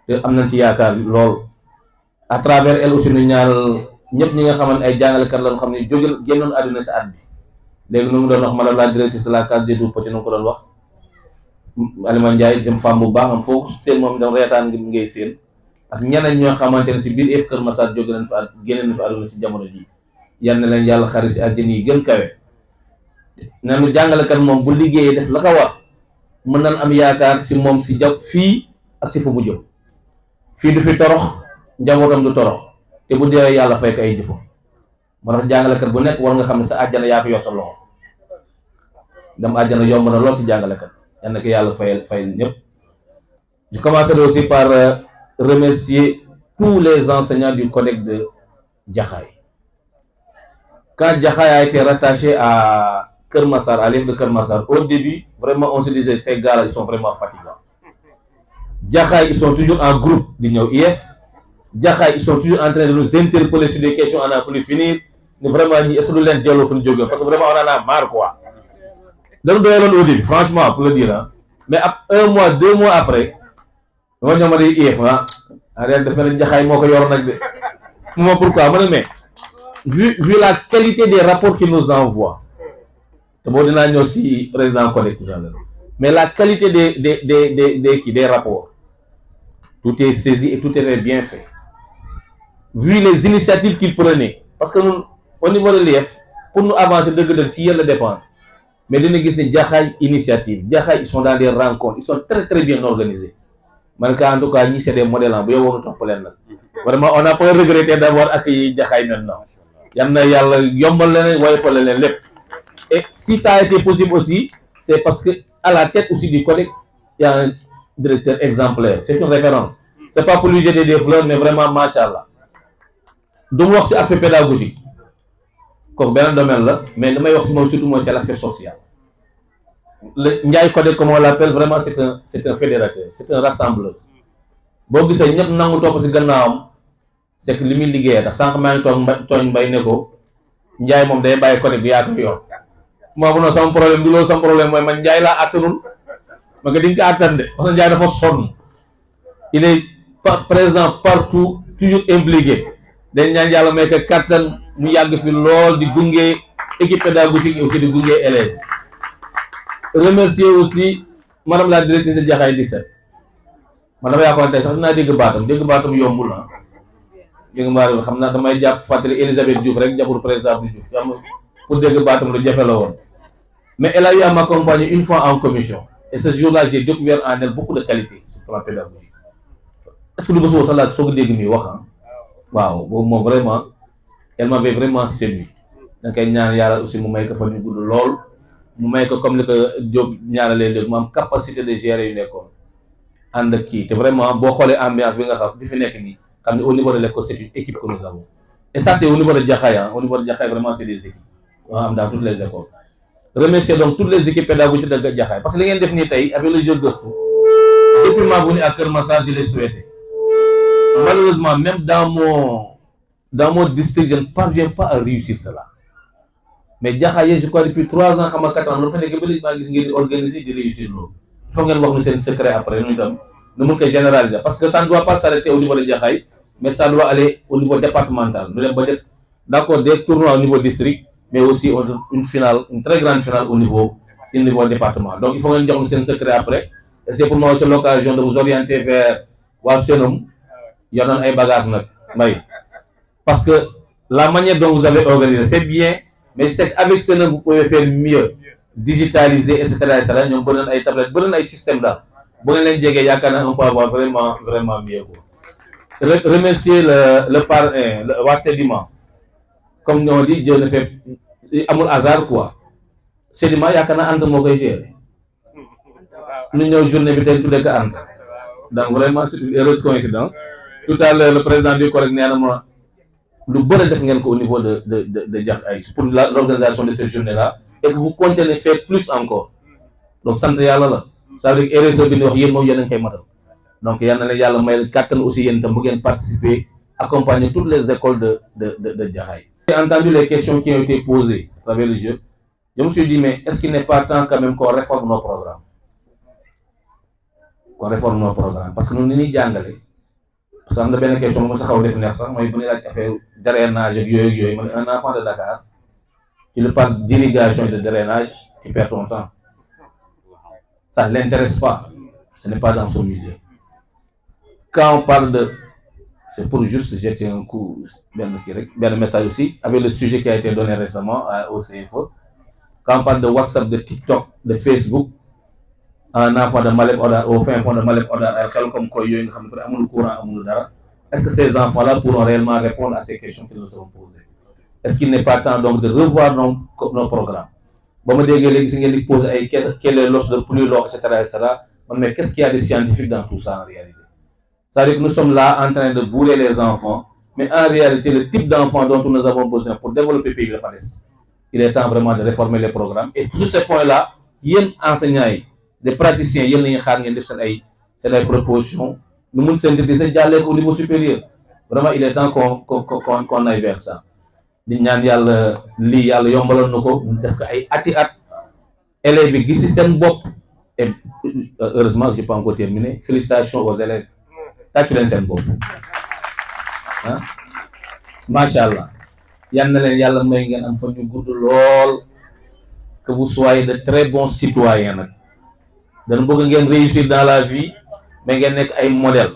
te am nañ ci yaakaar lool à travers elle aussi ñu ñaanal ñëpp ñi nga xamante ay jàngalekat la nga xam ne jóge génnoon àdduna si at bi léegi nu mu doon wax madame la directrice de la case des tout-petits nu mu ko doon wax Alima Ndiaye dem femme bu baax am foofu seen moom dam reetaan ngi ngay seen ak ñeneen ñoo xamante ne si biir if Kër Massar jóge nañ fa génne nañ fa àdduna si jamono ji yal na leen yàlla xarit si àjjana yi gën kawe nanu jàngalekat moom bu liggéeyee def la ko war mën nañ am yaakaar si moom si jàpp fii ak si fu mu jëm fii du fi torox njabootam du torox te bu dee yàlla fay ko ay jëfam moo tax jàngalekat bu nekk war nga xam ne sa àjjana yaa ko yor sa loxo dem àjjana yomb na lool si jàngalekat yal na ko yàlla fay ñëpp. Je commencerai aussi par remercier tous les enseignants du CODEC de Jaxaay. Quand Jaxaay a été rattaché à Kër Massar, à l'île de Kër Massar, au début vraiment on se disait ces gars-là ils sont vraiment fatigants. Jaxaay ils sont toujours en groupe di ñëw IF. Jaxaay ils sont toujours en train de nous interpeller sur des questions à n'en plus finir ni vraiment ñi est-ce que du leen delloo fu ñu jógee parce que vraiment on en a marre quoi. dañu doyaloon au début franchement pour le dire hein. Mais un mois 2 mois après dama ñëw ma di IF arrête def na Jaxaay moo ko yor nag de moom pourquoi ma ne mais vu la qualité des rapports qu'ils nous envoient te boo dinaa ñëw si président CODEC mais la qualité des rapports tout est saisi et tout était bien fait vu les initiatives qu'ils prenaient parce que nous au niveau de l'IF pour nous avancer dëgg-dëgg si yéen la dépendre mais dina gis ne Jaxaay initiative Jaxaay ils sont dans des rencontres ils sont très bien organisés man en tout cas ñi c'est des modèles bu yow woonu topp leen nag vraiment on n'a pas regretté d'avoir accueilli Jaxaay maintenant yal na yàlla yombal leen woyofal leen lépp et si ça a été possible aussi c'est parce que à la tête aussi du CODEC il y a un directeur exemplaire c'est une référence c'est pas pour lui jeter des fleurs mais vraiment machallah du mu wax ci aspect pédagogique kooku beneen domaine la mais damay wax ci moom surtout mooy c'est l'aspect social le Ndiaye CODEC comme on l'appelle vraiment c'est un fédérateur c'est un rassembleur boo gisee ñëpp nangu topp ci gannaawam c'est que li muy liggéeyee tax sànq maa ngi toog tooñ mbay ne ko Ndiaye moom day bàyyi CODEC bi yaa ko yor moo bu noonu sama problème du loolu sama problème mooy man Ndiaye laa attanul ma nga di nga ko attan de parce que Ndiaye dafa sonn il est présent partout toujours impliqué dañ ñaan yàlla may ko kattan mu yàgg fi lool di gunge équipe pédagogique et aussi di gunge élèves remercier aussi madame la directrice de Jaxaay 17 man dama yaakaar tey sax dinaa dégg baatam yombul ah dégg baatam xam naa damay jàpp fàttali Elisabeth Diouf rek jàppul président bi Diouf xam pour dégg baatam lu jafe la woon mais elle a eu à m'accompagner une fois en commission et ce jour-là j'ai découvert en elle beaucoup de qualité sur le plan pédagogique est-ce que du bés sax laa soog a dégg nii wax ah waaw boobu moom vraiment elle m'avait vraiment séduit da koy ñaan yàlla aussi mu may ko fan ñu gudd lool mu may ko comme li ko Diop ñaanalee léegi mu am capacité de gérer yu nekkoon ànd ak kii te vraiment boo xoolee ambiance bi nga xam bi fi nekk nii xam ne au niveau de l'école c'est une équipe que nous avons et ça c'est au niveau de Jaxaay au niveau de Jaxaay vraiment c'est des équipes on am dans toutes les écoles remercier donc toutes les équipes pédagogiques de Jaxaay parce que li ngeen def nii tey avec le jeu gëstu depuis ma venue à Kër Massar je l'ai souhaité malheureusement même dans mon district je ne parviens pas à réussir cela mais Jaxaay je crois depuis 3 ans xam nga 4 ans lu fa nekk ba léegi maa gis ngeen di organiser di réussir loolu il faut ngeen wax ñu seen secret après ñu itam nous mun koy généraliser parce que ça ne doit pas s'arrêter au niveau de Jaxaay mais ça doit aller au niveau départemental ñu dem ba des d'accord des tournois au niveau district mais aussi une finale, une très grande finale au niveau département. Donc il faut que nous ayons un secret après. Et c'est pour moi aussi l'occasion de vous orienter vers Wassenum. Il y en a un bagage. Parce que la manière dont vous avez organisé, c'est bien, mais c'est qu'avec Senum, vous pouvez faire mieux. Digitaliser, etc. Nous avons des tablettes, nous avons un système là. On peut avoir vraiment mieux. Remercier le parrain, le Wassedima. Comme nous dit, Dieu ne fait amul hasard quoi. Sedima yakana Anta moo koy gérer. Ñu ñëw journée bi tey tuddee ko Anta. Donc vraiment c'est une heureuse coïncidence. Tout à l'heure le président du collègue nee na ma lu bëri def ngeen ko au niveau de Jaxaay pour l'organisation de cette journée là et que vous comptez faire plus encore. Donc sant yàlla la. Ça veut dire que heureuse bi ñu wax yéen moom yéen a ngi koy matal. Donc yal na leen yàlla may kàttan aussi yéen itam bu ngeen participer accompagner toutes les écoles de Jaxaay. J'ai entendu les questions qui ont été posées à travers le jeu. Je me suis dit, mais est-ce qu'il n'est pas temps quand même qu'on réforme nos programmes? Qu'on réforme nos programmes. Parce que nous n'y sommes parce que nous avons une question, nous avons fait ça, nous avons fait drainage, un enfant de Dakar, il parle d'irrigation et de drainage, qui perd ton temps. Ça ne l'intéresse pas. Ce n'est pas dans son milieu. Quand on parle de... C'est pour juste jeter un coup, bien le message aussi, avec le sujet qui a été donné récemment au CFO. Quand on parle de WhatsApp, de TikTok, de Facebook, un enfant de Malem Odar, au fin fond de Malem Odar, comme Koyo, est-ce que ces enfants-là pourront réellement répondre à ces questions qui nous seront posées? Est-ce qu'il n'est pas temps donc de revoir nos programmes? Bon, me poser quel est l'os de plus long, etc. Mais qu'est-ce qu'il y a de scientifique dans tout ça en réalité? C'est-à-dire que nous sommes là en train de bourrer les enfants, mais en réalité, le type d'enfants dont nous avons besoin pour développer le pays de Falaise, il est temps vraiment de réformer les programmes. Et sur ces points-là, il y a des enseignants, des praticiens, il y a des propositions. Nous nous synthétiser au niveau supérieur. Vraiment, il est temps qu'on aille vers ça. Nous avons dit et heureusement que je n'ai pas encore terminé. Félicitations aux élèves. Machallah. Que vous soyez de très bons citoyens. Nous voulons réussir dans la vie, mais vous êtes un modèle.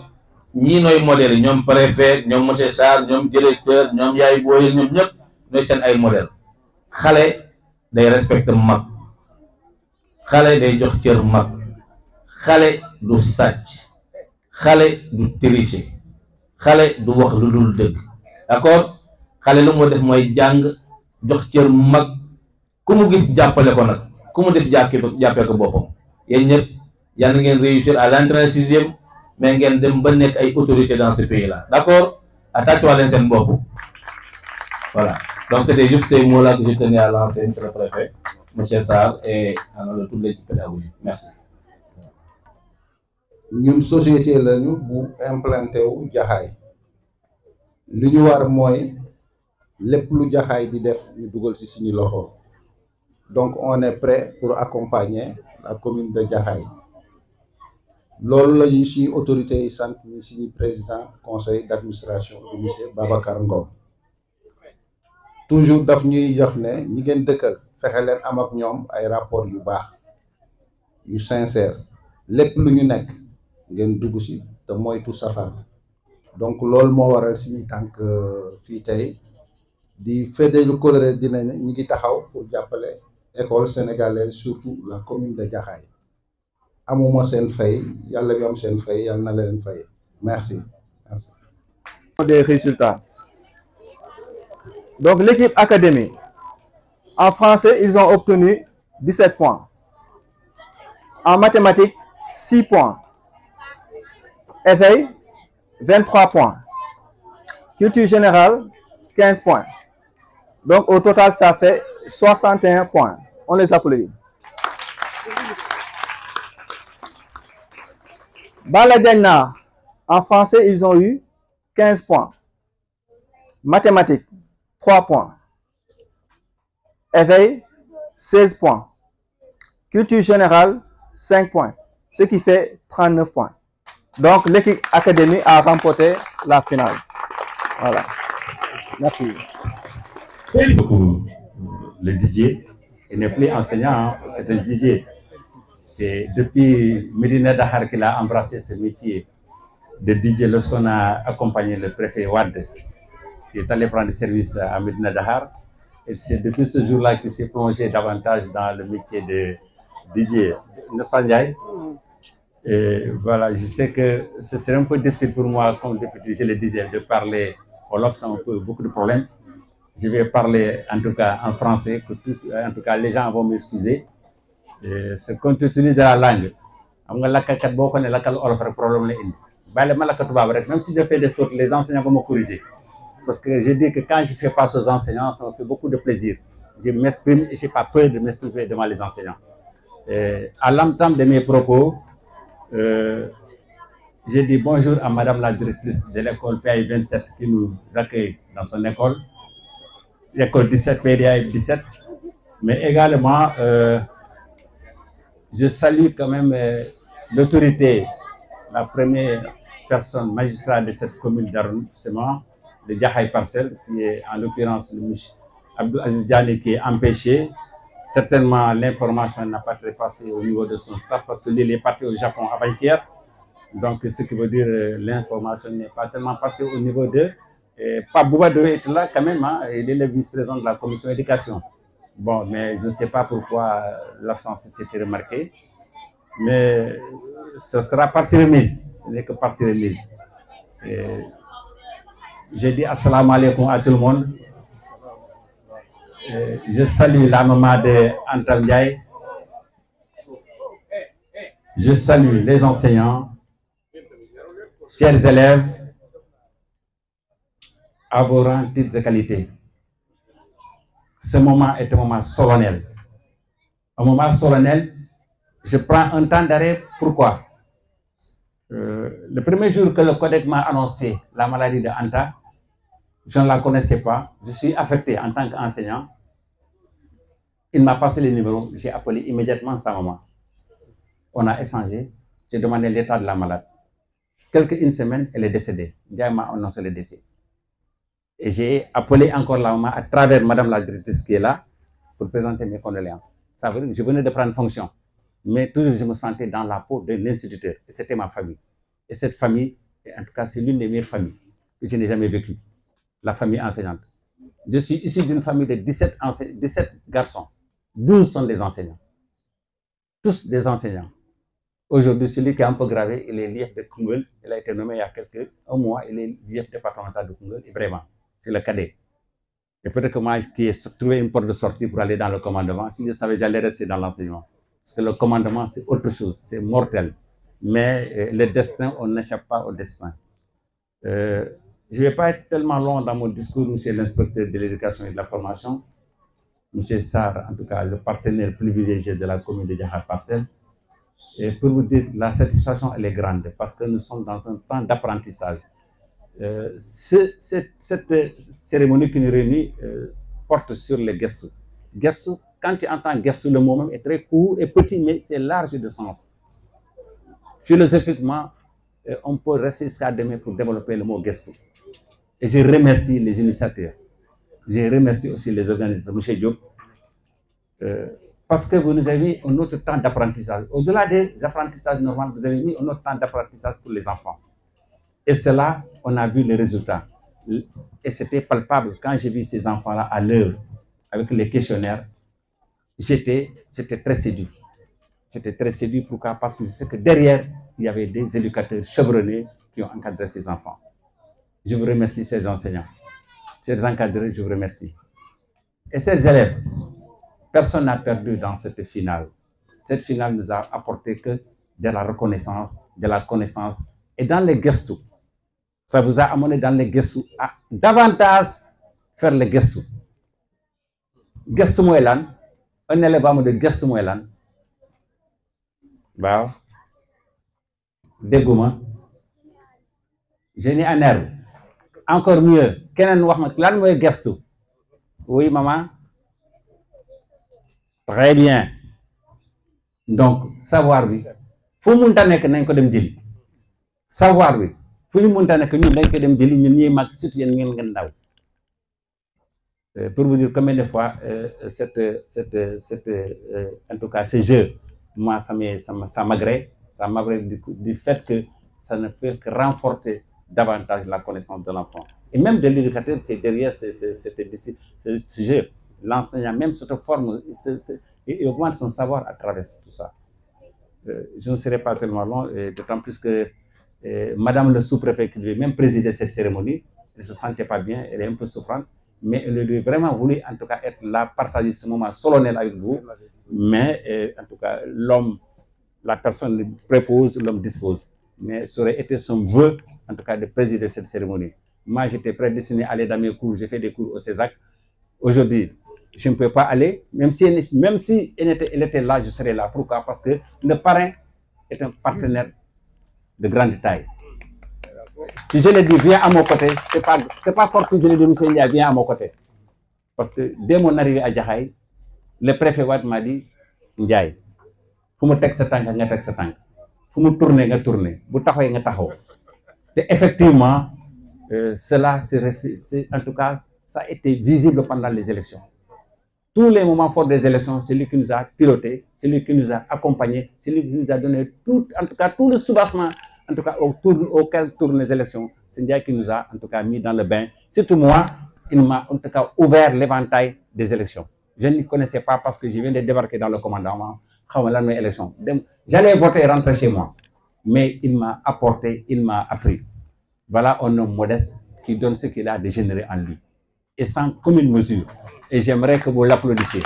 Nous sommes modèles, nous sommes préfets, nous sommes monsieur Sarr, nous sommes directeurs, nous sommes yaay boy, nous sommes un modèle. Xalé day respecter mag. Xalé day jox cër mag. Xalé du sàcc. Xalé du tricher. Xalé du wax lu dul dëgg. D'accord? Xalé lu mu def mooy jàng jox cër mag ku mu gis jàppale ko nag ku mu def jàppee ko boppam yéen ñëpp yal na ngeen réussir à l'entrée en sixième mais ngeen dem ba nekk ay autorités dans ce pays là d'accord attaquez leen seen bopp voilà donc c'était juste ces mots là que je tenais à lancer monsieur le préfet monsieur Sarr et en nom de toute l'équipe pédagogique merci. ñun société lañu bu implanté wu Jaxaay li ñu war mooy lépp lu Jaxaay di def ñu dugal ci suñu loxo donc on est prêt pour accompagner la commune de Jaxaay loolu la ñu ci autorité yi sant ñu suñu président conseil d'administration monsieur Babacar Ngom toujours daf ñuy jox ne ñi ngeen dëkkal fexe leen am ak ñoom ay rapport yu baax yu sincère lépp lu ñu nekk ngeen dugg ci te moytu safar donc loolu moo waral suñu tànk fii tey di fédélu coloré dina ne ñi ngi taxaw pour jàppale école sénégalaise surtout la commune de Jaxaay amuma seen fay yàlla bi am seen fay yàlla na leen fay merci. Des résultats. Donc l'équipe académique en français ils ont obtenu 17 points, en mathématiques 6 points, éveil 23 points, culture générale 15 points. Donc au total ça fait 61 points. On les applaudit. Baladena, en français ils ont eu 15 points, mathématiques 3 points, éveil 16 points, culture générale 5 points, ce qui fait 39 points. Donc, l'équipe académie a remporté la finale. Voilà. Merci. Pour le DJ, il n'est plus enseignant, c'est un DJ. C'est depuis Medina Dahar qu'il a embrassé ce métier de DJ lorsqu'on a accompagné le préfet Wade, qui est allé prendre service à Medina Dahar. Et c'est depuis ce jour-là qu'il s'est plongé davantage dans le métier de DJ. N'est-ce pas, Ndiaye? Et voilà, je sais que ce serait un peu difficile pour moi, comme député, je le disais, de parler wolof sans beaucoup de problèmes. Je vais parler en tout cas en français, que en tout cas les gens vont m'excuser. C'est compte tenu de la langue. Même si je fais des fautes, les enseignants vont me corriger. Parce que je dis que quand je fais face aux enseignants, ça me fait beaucoup de plaisir. Je m'exprime et je n'ai pas peur de m'exprimer devant les enseignants. À l'entame de mes propos, j'ai dit bonjour à Madame la directrice de l'école PAI 27 qui nous accueille dans son école, l'école 17, PAI 17. Mais également, je salue quand même l'autorité, la première personne magistrat de cette commune d'arrondissement, de Diakhaï Parcelles, qui est en l'occurrence le monsieur Abdou Aziz Diané, qui est empêché. Certainement, l'information n'a pas trépassé au niveau de son staff parce que lui est parti au Japon avant-hier. Donc, ce qui veut dire l'information n'est pas tellement passée au niveau de... Pabouba devait être là quand même, hein, il est le vice-président de la commission éducation. Bon, mais je ne sais pas pourquoi l'absence s'est fait remarquer. Mais ce sera partie remise, ce n'est que partie remise. J'ai dit assalamu alaikum à tout le monde. Je salue la maman de Anta Ndiaye. Je salue les enseignants, chers élèves, à vos rangs, titres et qualités. Ce moment est un moment solennel. Un moment solennel, je prends un temps d'arrêt. Pourquoi? Le premier jour que le Codec m'a annoncé la maladie de Anta, je ne la connaissais pas. Je suis affecté en tant qu'enseignant. Il m'a passé le numéro. J'ai appelé immédiatement sa maman. On a échangé. J'ai demandé l'état de la malade. Une semaine, elle est décédée. Ndiaye m'a annoncé le décès. Et j'ai appelé encore la maman à travers Madame la directrice qui est là pour présenter mes condoléances. Ça veut dire que je venais de prendre fonction. Mais toujours, je me sentais dans la peau de l'instituteur. Et c'était ma famille. Et cette famille, en tout cas, c'est l'une des meilleures familles que je n'ai jamais vécues. La famille enseignante. Je suis issu d'une famille de 17 garçons. 12 sont des enseignants. Tous des enseignants. Aujourd'hui, celui qui est un peu gravé, il est l'IF de Koungheul. Il a été nommé il y a un mois. Il est l'IF départemental de Koungheul. Et vraiment, c'est le cadet. Et peut-être que moi, qui ai trouvé une porte de sortie pour aller dans le commandement, si je savais, j'allais rester dans l'enseignement. Parce que le commandement, c'est autre chose. C'est mortel. Mais le destin, on n'échappe pas au destin. Je ne vais pas être tellement long dans mon discours, monsieur l'inspecteur de l'éducation et de la formation. Monsieur Sarr, en tout cas, le partenaire privilégié de la commune de Diakhaï Parcelles. Et pour vous dire, la satisfaction, elle est grande parce que nous sommes dans un temps d'apprentissage. Cette cérémonie qui nous réunit porte sur les gestes. Gestes, quand tu entends gestes, le mot même est très court et petit, mais c'est large de sens. Philosophiquement, on peut rester jusqu'à demain pour développer le mot gestes. Et je remercie les initiateurs. Je remercie aussi les organisateurs, M. Diop, parce que vous nous avez mis un autre temps d'apprentissage. Au-delà des apprentissages normaux, vous avez mis un autre temps d'apprentissage pour les enfants. Et cela, on a vu les résultats. Et c'était palpable quand j'ai vu ces enfants-là à l'heure, avec les questionnaires. J'étais très séduit. J'étais très séduit, pourquoi? Parce que je sais que derrière, il y avait des éducateurs chevronnés qui ont encadré ces enfants. Je vous remercie, ces enseignants. Chers encadrés, je vous remercie. Et ces élèves, personne n'a perdu dans cette finale. Cette finale nous a apporté que de la reconnaissance, de la connaissance et dans les gestes. Ça vous a amené dans les gestes à davantage faire les gestes. Gestes moellans, un élève a de gestes moellans. Wow. Dégoûtement. Génie en herbe. Encore mieux. Quel est gestu? Oui, maman. Très bien. Donc, savoir, oui, fu mu mënta nekk nañ ko dem jëli savoir bi fu ñu mënta nekk ñun dañ ko dem jëli ñun ñuy mag surtout yéen ngeen ndaw. Pour vous dire combien de fois en tout cas ce jeu, moi ça m'agrée du fait que ça ne fait que renforcer davantage la connaissance de l'enfant et même de l'éducateur qui est derrière ce jeu. L'enseignant même se forme et augmente son savoir à travers tout ça. Je ne serai pas tellement long, d'autant plus que Madame le sous-préfet qui devait même présider cette cérémonie, elle ne se sentait pas bien, elle est un peu souffrante, mais elle aurait vraiment voulu en tout cas être là, partager ce moment solennel avec vous, mais en tout cas l'homme, la personne propose, l'homme dispose, mais ça aurait été son vœu en tout cas de présider cette cérémonie. Moi j'étais prédestiné à aller dans mes cours, j'ai fait des cours au CESAC. Aujourd'hui, je ne peux pas aller, même si elle était là, je serais là. Pourquoi? Parce que le parrain est un partenaire de grande taille. Si je l'ai dit, viens à mon côté, c'est pas fort que je l'ai dit, monsieur Ndiaye, viens à mon côté. Parce que dès mon arrivée à Jaxaay, le préfet Wade m'a dit, Ndiaye, faut me tek sa tank, nga tek sa tank. Faut me tourner, nga tourner. Bu taxawé nga taxaw. Et effectivement, cela en tout cas, ça a été visible pendant les élections. Tous les moments forts des élections, c'est lui qui nous a piloté, c'est lui qui nous a accompagnés, c'est lui qui nous a donné tout, en tout cas, tout le soubassement, en tout cas, auquel tournent les élections. C'est Ndiaye qui nous a, en tout cas, mis dans le bain. Surtout moi, il m'a, en tout cas, ouvert l'éventail des élections. Je ne connaissais pas parce que je viens de débarquer dans le commandement. J'allais voter et rentrer chez moi. Mais il m'a apporté, il m'a appris. Voilà un homme modeste qui donne ce qu'il a de généreux en lui. Et sans commune mesure. Et j'aimerais que vous l'applaudissiez.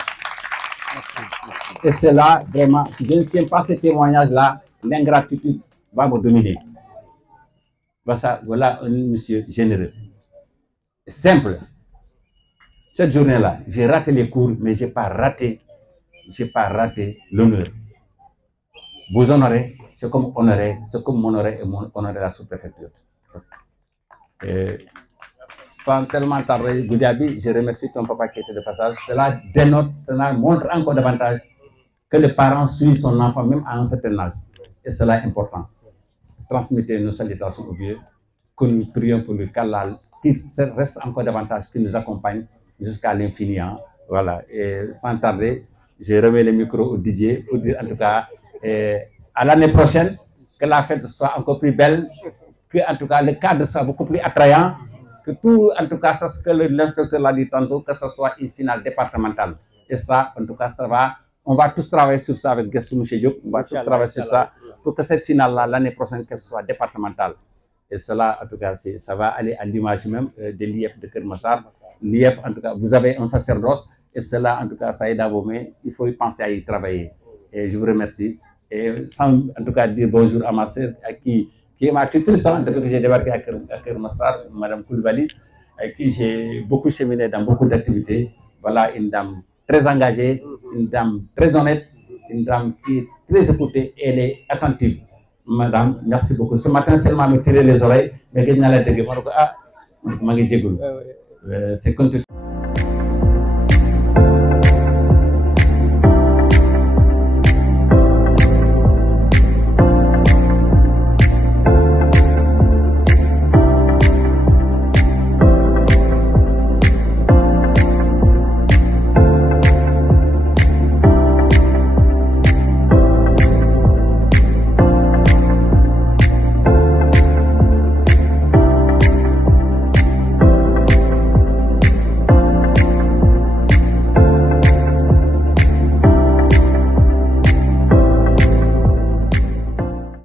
Et c'est là, vraiment, si je ne tiens pas ce témoignage-là, l'ingratitude va me dominer. Voilà un monsieur généreux. Simple. Cette journée-là, j'ai raté les cours, mais je n'ai pas raté l'honneur. Vous honorez, c'est comme honorer, c'est comme m'honorer et honorer la sous-préfecture. Sans tellement tarder, Goudiaby, je remercie ton papa qui était de passage. Cela dénote, cela montre encore davantage que le parent suit son enfant même à un certain âge. Et cela est important. Transmettez nos salutations au vieux, que nous prions pour lui, qu'il reste encore davantage, qu'il nous accompagne jusqu'à l'infini. Hein. Voilà. Et sans tarder, je remets le micro au Didier pour dire en tout cas à l'année prochaine que la fête soit encore plus belle, que en tout cas le cadre soit beaucoup plus attrayant. Que tout, en tout cas, c'est ce que l'inspecteur l'a dit tantôt, que ce soit une finale départementale. Et ça, en tout cas, ça va, on va tous travailler sur ça avec Gaston Diop, on va tous travailler sur ça pour que cette finale-là, l'année prochaine, qu'elle soit départementale. Et cela, en tout cas, ça va aller à l'image même de l'IF de Kermassar. L'IF, en tout cas, vous avez un sacerdoce, et cela, en tout cas, ça aide à vos mains. Il faut y penser à y travailler. Et je vous remercie. Et sans, en tout cas, dire bonjour à ma sœur, à qui est ma tutrice depuis que j'ai débarqué à Kermassar, Madame Koulibaly, avec qui j'ai beaucoup cheminé dans beaucoup d'activités. Voilà une dame très engagée, une dame très honnête, une dame qui est très écoutée et elle est attentive. Madame, merci beaucoup. Ce matin, seulement me tirer les oreilles, mais je n'ai pas dit, c'est